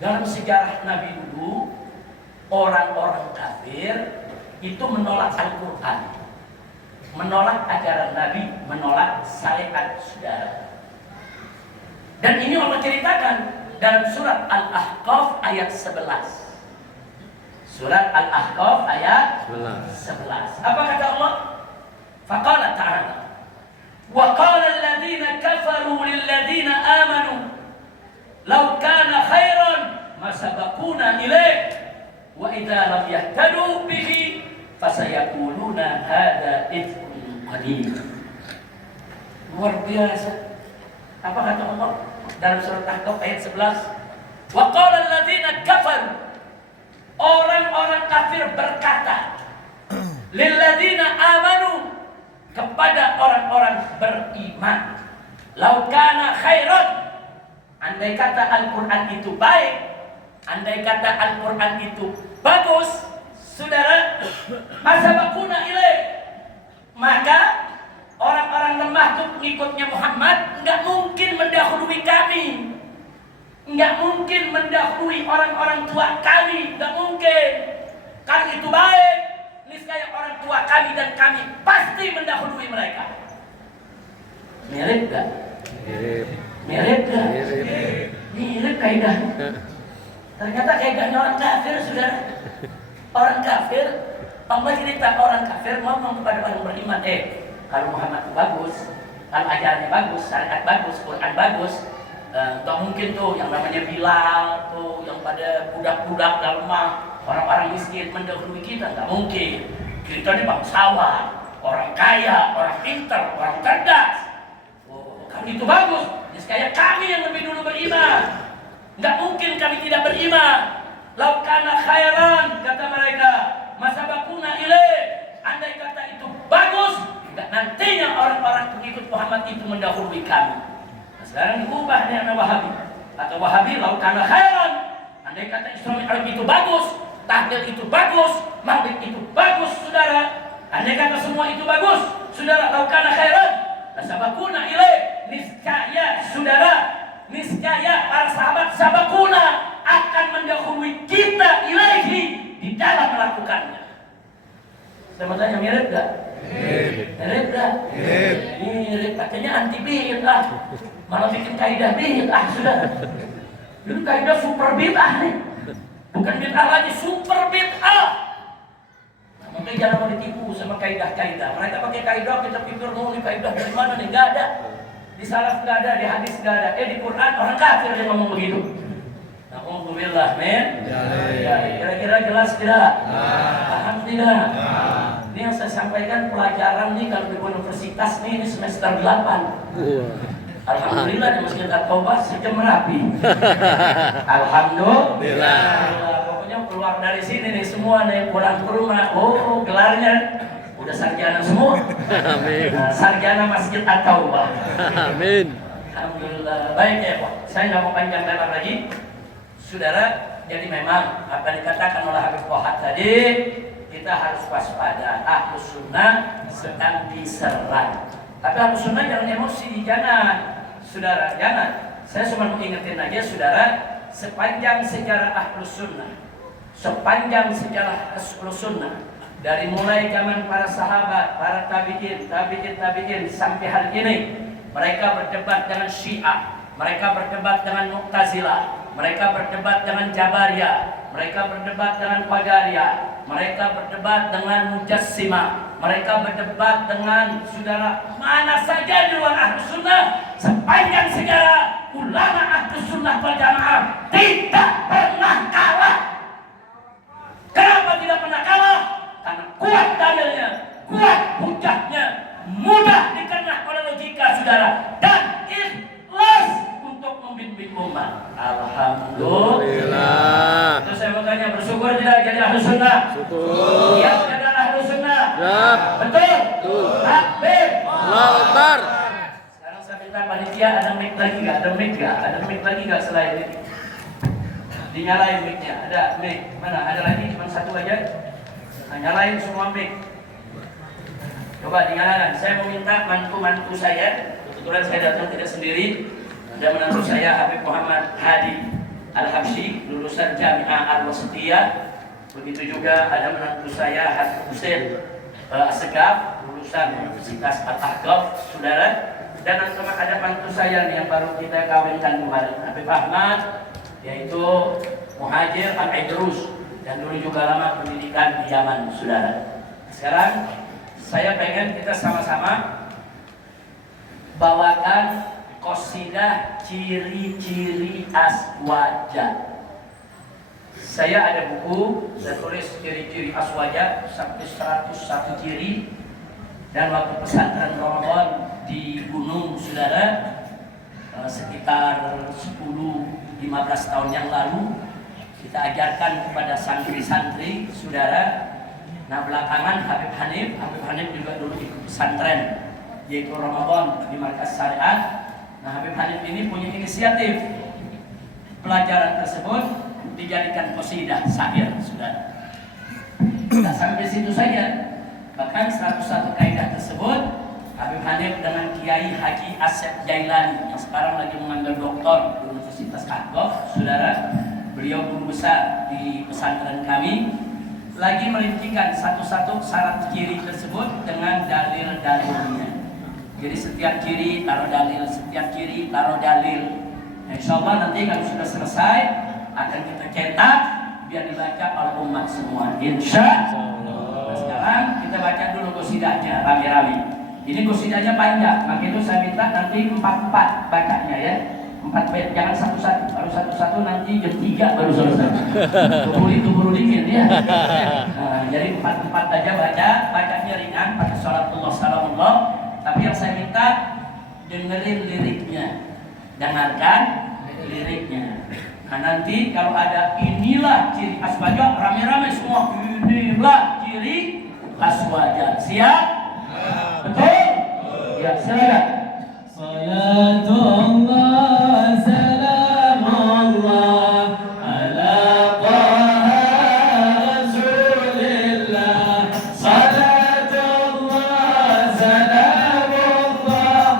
Dalam sejarah Nabi dulu, orang-orang kafir itu menolak Al-Quran, menolak ajaran Nabi, menolak syariat, saudara. Dan ini Allah ceritakan dalam surat Al-Ahqaf ayat 11. Surat Al-Ahqaf ayat 11. Apa kata Allah? Faqala ta'ala, wa qala alladhina kafaru lilladhina amanu law kana khairan ma sabaquna ilaih wa idza lam yahtadu bihi fasayaquluna hadza ifkun qadim. Luar biasa. Apa kata Allah dalam surat Al-Ahqaf ayat 11? Wa qala alladhina kafaru, orang-orang kafir berkata, lilladzina amanu, kepada orang-orang beriman, law kana khairan, andai kata Al-Quran itu baik, andai kata Al-Quran itu bagus, saudara, masabaquna ilaih, maka orang-orang lemah itu pengikutnya Muhammad nggak mungkin mendahului kami, nggak mungkin mendahului orang-orang tua kami, nggak mungkin. Kalau itu baik, niscaya orang tua kami dan kami pasti mendahului mereka. Mirip gak? Mirip gak? Mirip kaidahnya. Ternyata kaidahnya orang kafir, saudara. Orang kafir, Allah cerita orang kafir ngomong kepada orang beriman, kalau Muhammad itu bagus, kalau ajarannya bagus, syariat bagus, Quran bagus, gak mungkin tuh yang namanya Bilal tuh, yang pada budak-budak lemah, orang-orang miskin mendahului kita, gak mungkin. Kita ini bangsawan, orang kaya, orang pintar, orang cerdas. Kalau itu bagus, niscaya kami yang lebih dulu beriman. Gak mungkin kami tidak beriman. Lau kana khairan, kata mereka, masabaquna ilaih, andai kata itu bagus, nantinya orang-orang pengikut Muhammad itu mendahului kami. Nah, sekarang diubah dengan Wahabi. Atau Wahabi, lau kana khairan, andai kata Islam Arab itu bagus, tahlil itu bagus, maghrib itu bagus, saudara. Andai kata semua itu bagus, saudara, lau kana khairan, Sabakuna ilaih, niscaya saudara, niscaya para sahabat sabakuna akan mendahului kita ilaihi di dalam melakukannya. Saya mau tanya, mirip gak? Mirip gak? Mirip. Katanya anti bid'ah, malah bikin kaidah bid'ah sudah. Ini kaidah super bid'ah nih, bukan bid'ah lagi, super bid'ah. Makanya jangan mau ditipu sama kaidah-kaidah. Mereka pakai kaidah, kita pikir mau nih kaidah dari mana nih? Gak ada. Di salaf gak ada, di hadis gak ada. Di Quran orang kafir yang ngomong begitu. Alhamdulillah, men. Ya, kira-kira jelas tidak? Paham tidak? Ini yang saya sampaikan pelajaran nih kalau di universitas nih, ini semester 8. Alhamdulillah di Masjid At-Taubah sejam Merapi. Alhamdulillah. Pokoknya keluar dari sini nih semua nih pulang ke rumah. Oh, gelarnya udah sarjana semua. Amin. Sarjana Masjid At-Taubah. Amin. Alhamdulillah. Baik ya Pak. Saya nggak mau panjang lebar lagi. Saudara, jadi memang apa dikatakan oleh Habib Wahab tadi, kita harus waspada. Ahlus sunnah sedang diserang. Tapi Ahlus sunnah jangan emosi, jangan. Saudara, jangan. Saya cuma mengingetin aja saudara, sepanjang sejarah Ahlus sunnah, sepanjang sejarah Ahlus sunnah, dari mulai zaman para sahabat, para tabi'in sampai hari ini, mereka berdebat dengan Syiah, mereka berdebat dengan Mu'tazilah, mereka berdebat dengan Jabariyah, mereka berdebat dengan Qadariyah, mereka berdebat dengan Mujassimah, mereka berdebat dengan saudara mana saja di luar Ahlus sunnah. Sepanjang sejarah ulama Ahlus sunnah wal jamaah tidak pernah kalah. Kenapa tidak pernah kalah? Karena kuat dalilnya, kuat hujahnya, mudah dikenal oleh logika saudara, dan ikhlas untuk membimbing umat. Alhamdulillah. Itu saya mau tanya, bersyukur tidak jadi Ahlus sunnah? Syukur. Siap jadi Ahlus sunnah? Siap. Betul? Takbir. Allahu Akbar. Sekarang saya minta panitia, ada mic lagi gak? Ada mic gak? Ada mic lagi gak selain ini? Dinyalain mic-nya. Ada mic. Mana? Ada lagi? Cuma satu aja. Nah, nyalain semua mic. Coba dinyalakan. Saya mau minta mantu-mantu saya. Kebetulan saya datang tidak sendiri. Ada menantu saya Habib Muhammad Hadi Al-Habsyi, lulusan Jami'ah Al-Wasithiyah. Begitu juga ada menantu saya Habib Husain Assegaf, lulusan Universitas At-Tahqaf, saudara. Dan ada mantu saya nih yang baru kita kawinkan kemarin, Habib Ahmad, yaitu Muhajir Al-Idrus, dan dulu juga lama pendidikan di Yaman, saudara. Sekarang saya pengen kita sama-sama bawakan qasidah ciri-ciri aswaja. Saya ada buku, saya tulis ciri-ciri aswaja sampai 101 ciri. Dan waktu pesantren Ramadan di Gunung, saudara, sekitar 10-15 tahun yang lalu, kita ajarkan kepada santri-santri, saudara. Nah, belakangan Habib Hanif juga dulu ikut pesantren, yaitu Ramadan di Markas Syariat. Nah, Habib Hanif ini punya inisiatif pelajaran tersebut dijadikan qasidah syair, saudara. Tidak sampai situ saja, bahkan 101 kaidah tersebut Habib Hanif dengan Kiai Haji Asep Jailani yang sekarang lagi mengambil doktor di Universitas At-Tahqaf, saudara. Beliau guru besar di pesantren kami, lagi merincikan satu-satu syarat ciri tersebut dengan dalil-dalilnya. Jadi setiap ciri taruh dalil, setiap ciri taruh dalil. Nah, insya Allah nanti kalau sudah selesai akan kita cetak biar dibaca oleh umat semua. Insya Allah. Nah, sekarang kita baca dulu qasidahnya rame-rame. Ini qasidahnya panjang, maka itu saya minta nanti 4 bacanya ya. 4 bait, jangan satu-satu. Baru satu-satu nanti jam 3 baru selesai. Keburu dingin ya. Nah, jadi 4 aja bacanya ringan pakai salatullah salamullah. Tapi yang saya minta dengerin liriknya, dengarkan liriknya. Nah, nanti kalau ada inilah ciri aswaja, rame-rame semua inilah ciri aswaja. Siap? Betul? Ya, silakan. Salatullah salamullah ala taha rasulillah. Salatullah salamullah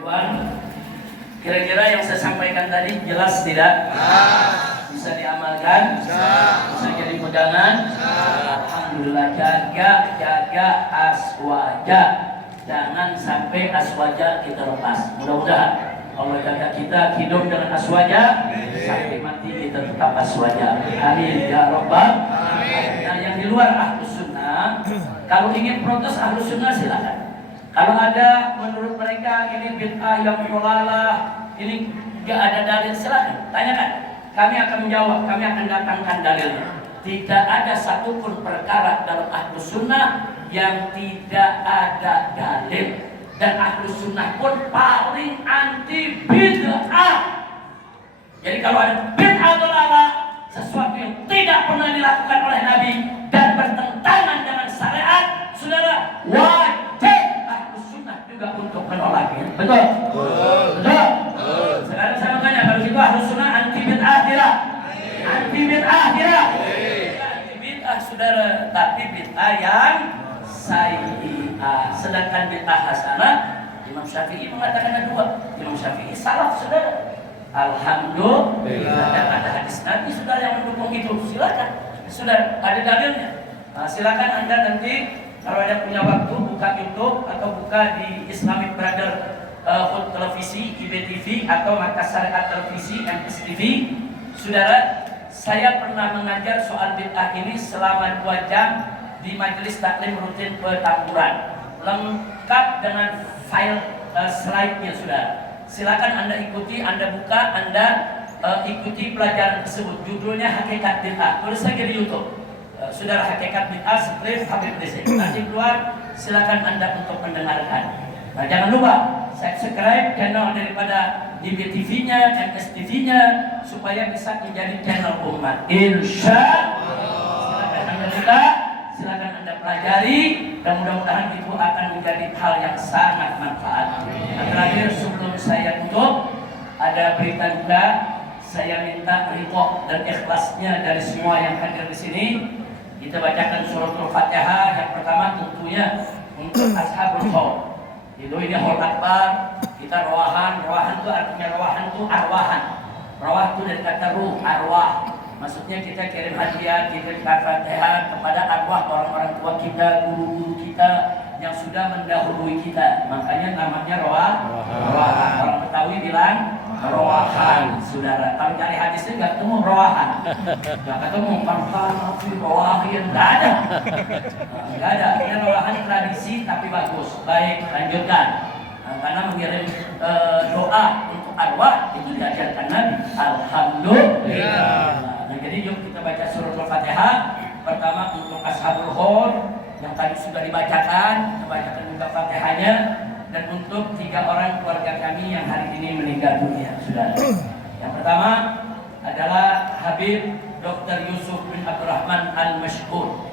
Tuan, kira-kira yang saya sampaikan tadi jelas tidak? Bisa diamalkan? Bisa jadi pegangan? Alhamdulillah. Jaga aswaja. Jangan sampai aswaja kita lepas. Mudah-mudahan Allah jaga kita hidup dengan aswaja sampai mati kita tetap aswaja. Amin ya rabbal alamin. Nah, yang di luar ahlus sunnah, kalau ingin protes ahlus sunnah silakan. Kalau ada menurut mereka ini bid'ah yang dhalalah, ini tidak ada dalil, silakan tanyakan. Kami akan menjawab, kami akan datangkan dalilnya. Tidak ada satupun perkara dalam ahlus sunnah yang tidak ada dalil. Dan ahlus sunnah pun paling anti bid'ah. Jadi kalau ada bid'ah dhalalah, sesuatu yang tidak pernah dilakukan oleh Nabi dan bertentangan dengan syariat, saudara, wajib ahlus sunnah juga untuk menolaknya. Betul? Betul? Sekarang saya mau tanya, kalau gitu ahlus sunnah anti bid'ah tidak? Anti bid'ah tidak? Anti bid'ah, saudara, tapi bid'ah yang sayyi'ah. Sedangkan bid'ah hasanah, Imam Syafi'i mengatakan ada dua. Imam Syafi'i salaf, saudara. Alhamdulillah. Dan ada hadis Nabi, saudara, yang mendukung itu. Silakan, saudara, ada dalilnya. Nah, silakan Anda nanti kalau ada punya waktu buka YouTube atau buka di Islamic Brother Hood Televisi, IBTV atau Markas Syariat Televisi, MSTV. Saudara, saya pernah mengajar soal bid'ah ini selama 2 jam di majelis taklim rutin Petamburan, lengkap dengan file slide-nya, saudara. Silakan Anda ikuti, Anda buka, Anda ikuti pelajaran tersebut. Judulnya Hakikat Bid'ah. Tulis saja di YouTube, saudara, Hakikat Bid'ah Skrip Habib Rizik. Nanti keluar, silakan Anda untuk mendengarkan. Nah, jangan lupa subscribe channel daripada IBTV-nya, MSTV-nya, supaya bisa menjadi channel umat. Insya Allah. Silakan Anda buka, silakan Anda pelajari, dan mudah-mudahan itu akan menjadi hal yang sangat manfaat. Nah, terakhir sebelum saya tutup, ada berita juga. Saya minta ridho dan ikhlasnya dari semua yang hadir di sini. Kita bacakan suratul Fatihah. Yang pertama tentunya untuk ashabul haul. Itu ini haul akbar. Kita rawahan itu artinya rawahan itu arwahan. Rawah itu dari kata ruh, arwah. Maksudnya kita kirim hadiah, kirim Fatihah kepada arwah orang-orang tua kita, guru-guru kita yang sudah mendahului kita. Makanya namanya rawahan. Orang Betawi bilang rawahan, saudara. Kalau cari hadisnya nggak ketemu rawahan, nggak ketemu rawahin, nggak ada. Nggak ada. Ini rawahan tradisi tapi bagus. Baik, lanjutkan. Karena mengirim doa untuk arwah itu diajarkan Nabi. Alhamdulillah. Nah, jadi yuk kita baca surah Al-Fatihah. Pertama untuk ashabul haul yang tadi sudah dibacakan, kita bacakan juga Fatihahnya. Dan untuk 3 orang keluarga kami yang hari ini meninggal dunia, saudara. Yang pertama adalah Habib Dr. Yusuf bin Abdurrahman Al-Mashhur.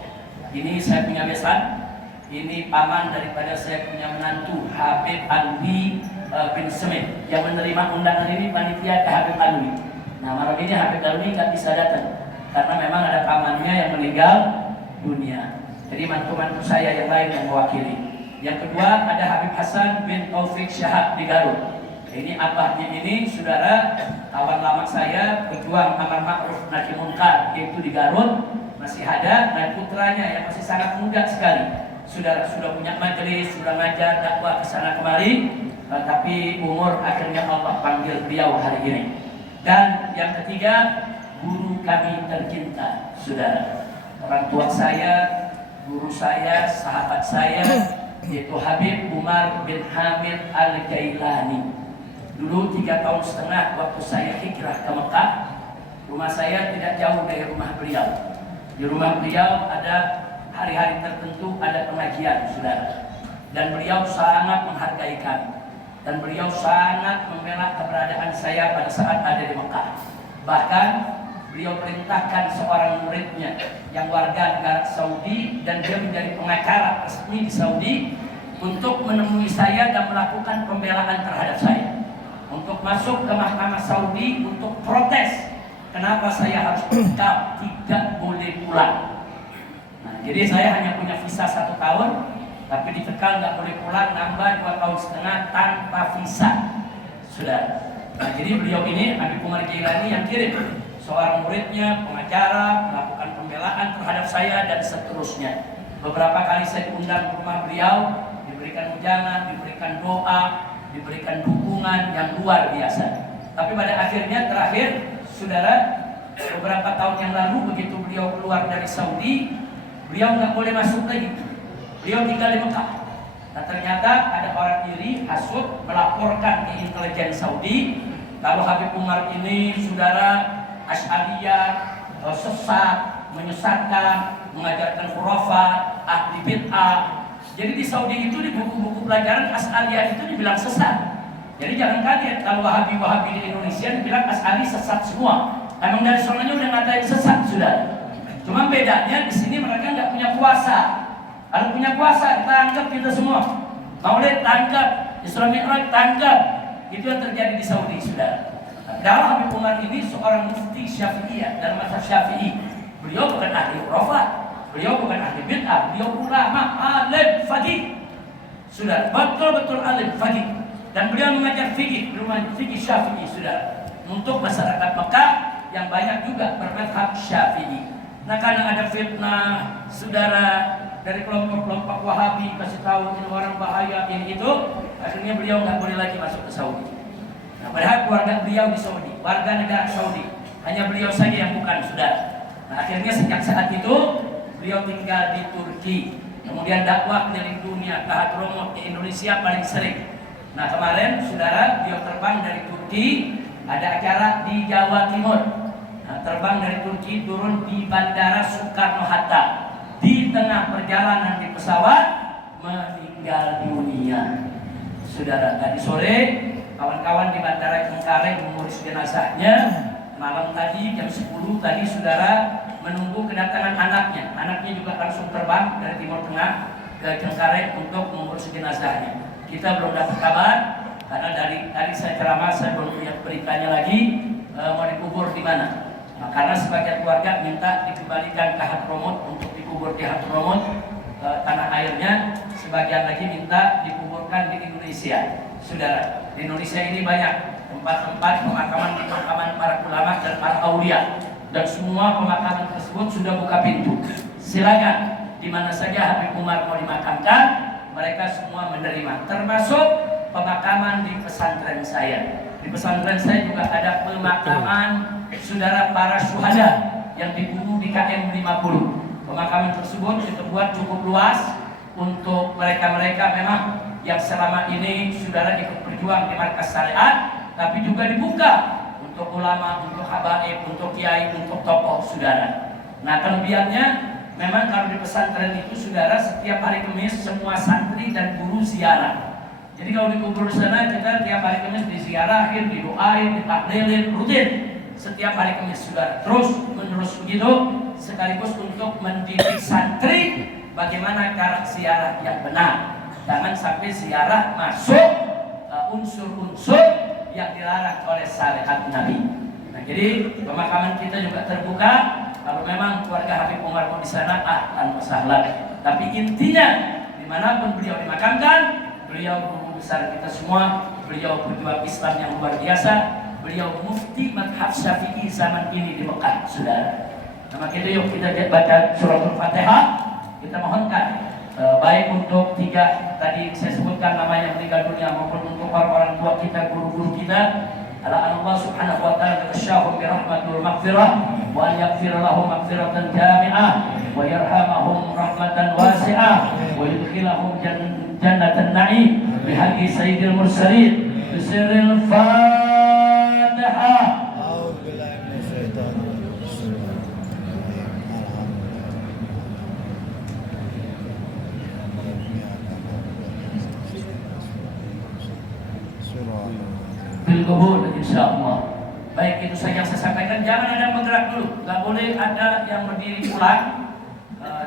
Ini saya punya besan. Ini paman daripada saya punya menantu Habib Alwi bin Semit. Yang menerima undangan ini panitia ke Habib Alwi. Nah, malam ini Habib Alwi nggak bisa datang karena memang ada pamannya yang meninggal dunia. Jadi mantu-mantu saya yang lain yang mewakili. Yang kedua ada Habib Hasan bin Taufik Syahab di Garut. Ini abahnya ini, saudara, kawan lama saya, pejuang amar ma'ruf nahi munkar, yaitu di Garut, masih ada, dan putranya yang masih sangat muda sekali. Saudara sudah punya majelis, sudah ngajar dakwah ke sana kemari, tapi umur akhirnya Allah panggil beliau hari ini. Dan yang ketiga, guru kami tercinta, saudara, orang tua saya, guru saya, sahabat saya, yaitu Habib Umar bin Hamid Al-Jailani. Dulu 3,5 tahun waktu saya hijrah ke Mekah, rumah saya tidak jauh dari rumah beliau. Di rumah beliau ada hari-hari tertentu ada pengajian, saudara. Dan beliau sangat menghargai kami. Dan beliau sangat membela keberadaan saya pada saat ada di Mekah. Bahkan beliau perintahkan seorang muridnya yang warga negara Saudi dan dia menjadi pengacara resmi di Saudi untuk menemui saya dan melakukan pembelaan terhadap saya. Untuk masuk ke mahkamah Saudi untuk protes kenapa saya harus tetap tidak boleh pulang. Nah, jadi saya hanya punya visa 1 tahun tapi ditekan nggak boleh pulang, nambah 2,5 tahun tanpa visa. Sudah. Nah, jadi beliau ini Habib Umar Jailani yang kirim seorang muridnya, pengacara, melakukan pembelaan terhadap saya dan seterusnya. Beberapa kali saya diundang ke rumah beliau, diberikan ujangan, diberikan doa, diberikan dukungan yang luar biasa. Tapi pada akhirnya terakhir, saudara, beberapa tahun yang lalu begitu beliau keluar dari Saudi, beliau nggak boleh masuk lagi. Beliau tinggal di Mekah. Nah, ternyata ada orang iri hasut melaporkan ke intelijen Saudi kalau Habib Umar ini, saudara, Asy'ariyah, sesat, menyesatkan, mengajarkan khurafat, ahli bid'ah. Jadi di Saudi itu di buku-buku pelajaran Asy'ariyah itu dibilang sesat. Jadi jangan kaget kalau Wahabi-Wahabi di Indonesia dibilang Asy'ari sesat semua. Emang dari sononya udah ngatain sesat sudah. Cuma bedanya di sini mereka nggak punya kuasa. Kalau punya kuasa kita anggap kita semua. Maulid tangkap, Isra Mi'raj tangkap. Itu yang terjadi di Saudi sudah. Padahal Habib Umar ini seorang mufti Syafi'iyah dalam mazhab Syafi'i. Beliau bukan ahli khurafat, beliau bukan ahli bid'ah, beliau ulama alim faqih. Sudah betul-betul alim faqih. Dan beliau mengajar fikih, fikih Syafi'i sudah. Untuk masyarakat Mekah yang banyak juga bermazhab Syafi'i. Nah, karena ada fitnah saudara dari kelompok-kelompok Wahabi kasih tahu ini orang bahaya ini itu, akhirnya beliau nggak boleh lagi masuk ke Saudi. Nah, padahal keluarga beliau di Saudi, warga negara Saudi, hanya beliau saja yang bukan, sudah. Nah, akhirnya sejak saat itu beliau tinggal di Turki, kemudian dakwah keliling dunia ke Hadramut di Indonesia paling sering. Nah, kemarin saudara beliau terbang dari Turki, ada acara di Jawa Timur. Nah, terbang dari Turki turun di Bandara Soekarno-Hatta. Di tengah perjalanan di pesawat meninggal dunia. Saudara, tadi sore kawan-kawan di Bandara Cengkareng mengurus jenazahnya. Malam tadi jam 10 tadi saudara menunggu kedatangan anaknya. Anaknya juga langsung terbang dari Timur Tengah ke Cengkareng untuk mengurus jenazahnya. Kita belum dapat kabar karena dari tadi saya ceramah saya belum lihat beritanya lagi mau dikubur di mana. Nah, karena sebagian keluarga minta dikembalikan ke Hadramut untuk dikubur di Hadramut tanah airnya, sebagian lagi minta dikuburkan di Indonesia. Saudara, di Indonesia ini banyak tempat-tempat pemakaman para ulama dan para aulia, dan semua pemakaman tersebut sudah buka pintu. Silakan di mana saja Habib Umar mau dimakamkan, mereka semua menerima, termasuk pemakaman di pesantren saya. Di pesantren saya juga ada pemakaman saudara para syuhada yang dibunuh di KM 50. Pemakaman tersebut kita buat cukup luas untuk mereka-mereka memang yang selama ini saudara ikut berjuang di markas syariat, tapi juga dibuka untuk ulama, untuk habaib, untuk kiai, untuk tokoh saudara. Nah, kelebihannya memang kalau di pesantren itu saudara setiap hari Kamis semua santri dan guru ziarah. Jadi kalau di kubur sana kita tiap hari Kamis diziarahin, didoain, ditahlilin, rutin setiap hari Kamis saudara. Terus menerus begitu sekaligus untuk mendidik santri bagaimana cara ziarah yang benar. Jangan sampai ziarah masuk unsur-unsur yang dilarang oleh syariat Nabi. Nah, jadi pemakaman kita juga terbuka. Kalau memang keluarga Habib Umar mau di sana, ahlan wa sahlan. Tapi intinya dimanapun beliau dimakamkan, beliau guru besar kita semua, beliau pejuang Islam yang luar biasa, beliau mufti mazhab Syafi'i zaman ini di Mekah, saudara. Nah, maka itu yuk kita baca surah Al-Fatihah, kita mohonkan baik untuk tiga tadi saya sebutkan namanya meninggal dunia maupun untuk orang-orang tua kita, guru-guru kita. Allah subhanahu wa ta'ala tasyahum birahmatul maghfirah wa an yaghfir lahum maghfiratan jami'ah wa yarhamahum rahmatan wasi'ah wa yudkhilahum jannatan na'im bihaqqi sayyidil mursalin bisirril Fatihah. Bilqubul insyaallah. Baik, itu saja yang saya sampaikan. Jangan ada yang bergerak dulu, nggak boleh ada yang berdiri pulang.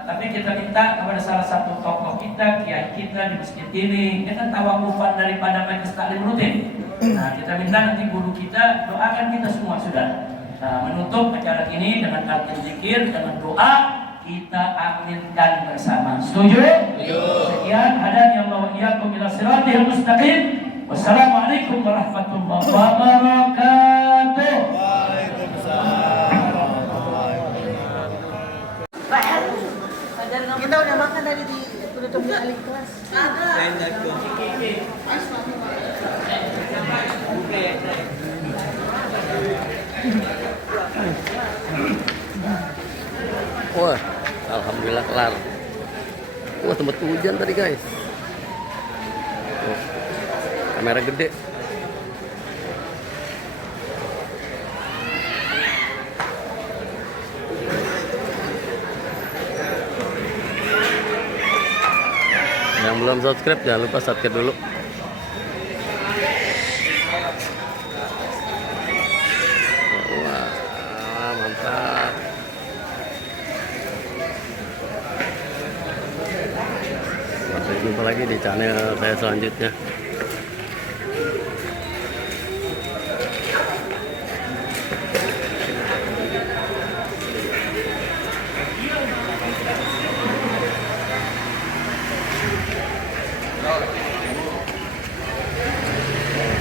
Tapi kita minta kepada salah satu tokoh kita, kiai kita di masjid ini, dia kan tawakufan daripada majelis taklim rutin. Nah, kita minta nanti guru kita doakan kita semua sudah. Nah, menutup acara ini dengan talqin zikir, dengan doa kita aminkan bersama. Setuju? Sekian, hadani Allah wa iyyakum ila siratal mustaqim. Wassalamualaikum warahmatullahi wabarakatuh. Kita udah makan tadi di tutup di alik kelas. Wah, alhamdulillah kelar. Wah, tempat hujan tadi guys. Tuh, kamera gede. Yang belum subscribe jangan lupa subscribe dulu. Wah, mantap. Sampai jumpa lagi di channel saya selanjutnya.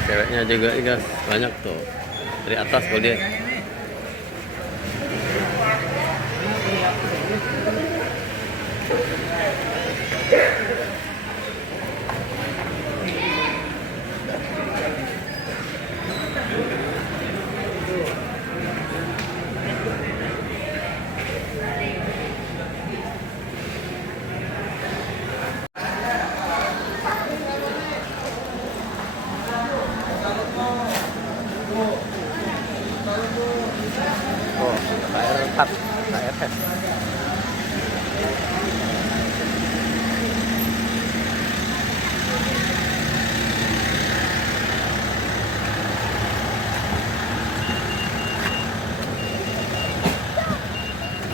Ceweknya juga guys, banyak tuh dari atas kalau dia. Oh, KRL4, KRS.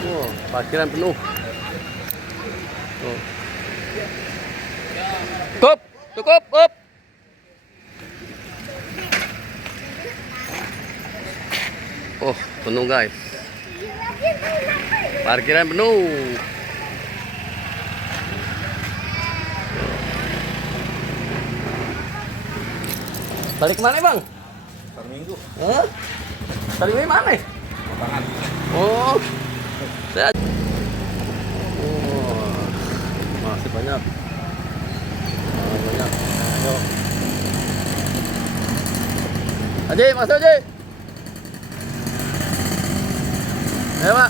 Oh, parkiran penuh. Oh. Cukup, up. Oh, penuh guys. Parkiran penuh. Balik kemana bang? Pasar Minggu. Hah? Balik mana? Oh, saya. Oh, masih banyak. Banyak. Ayo. Haji, masuk Haji. Ayo Pak.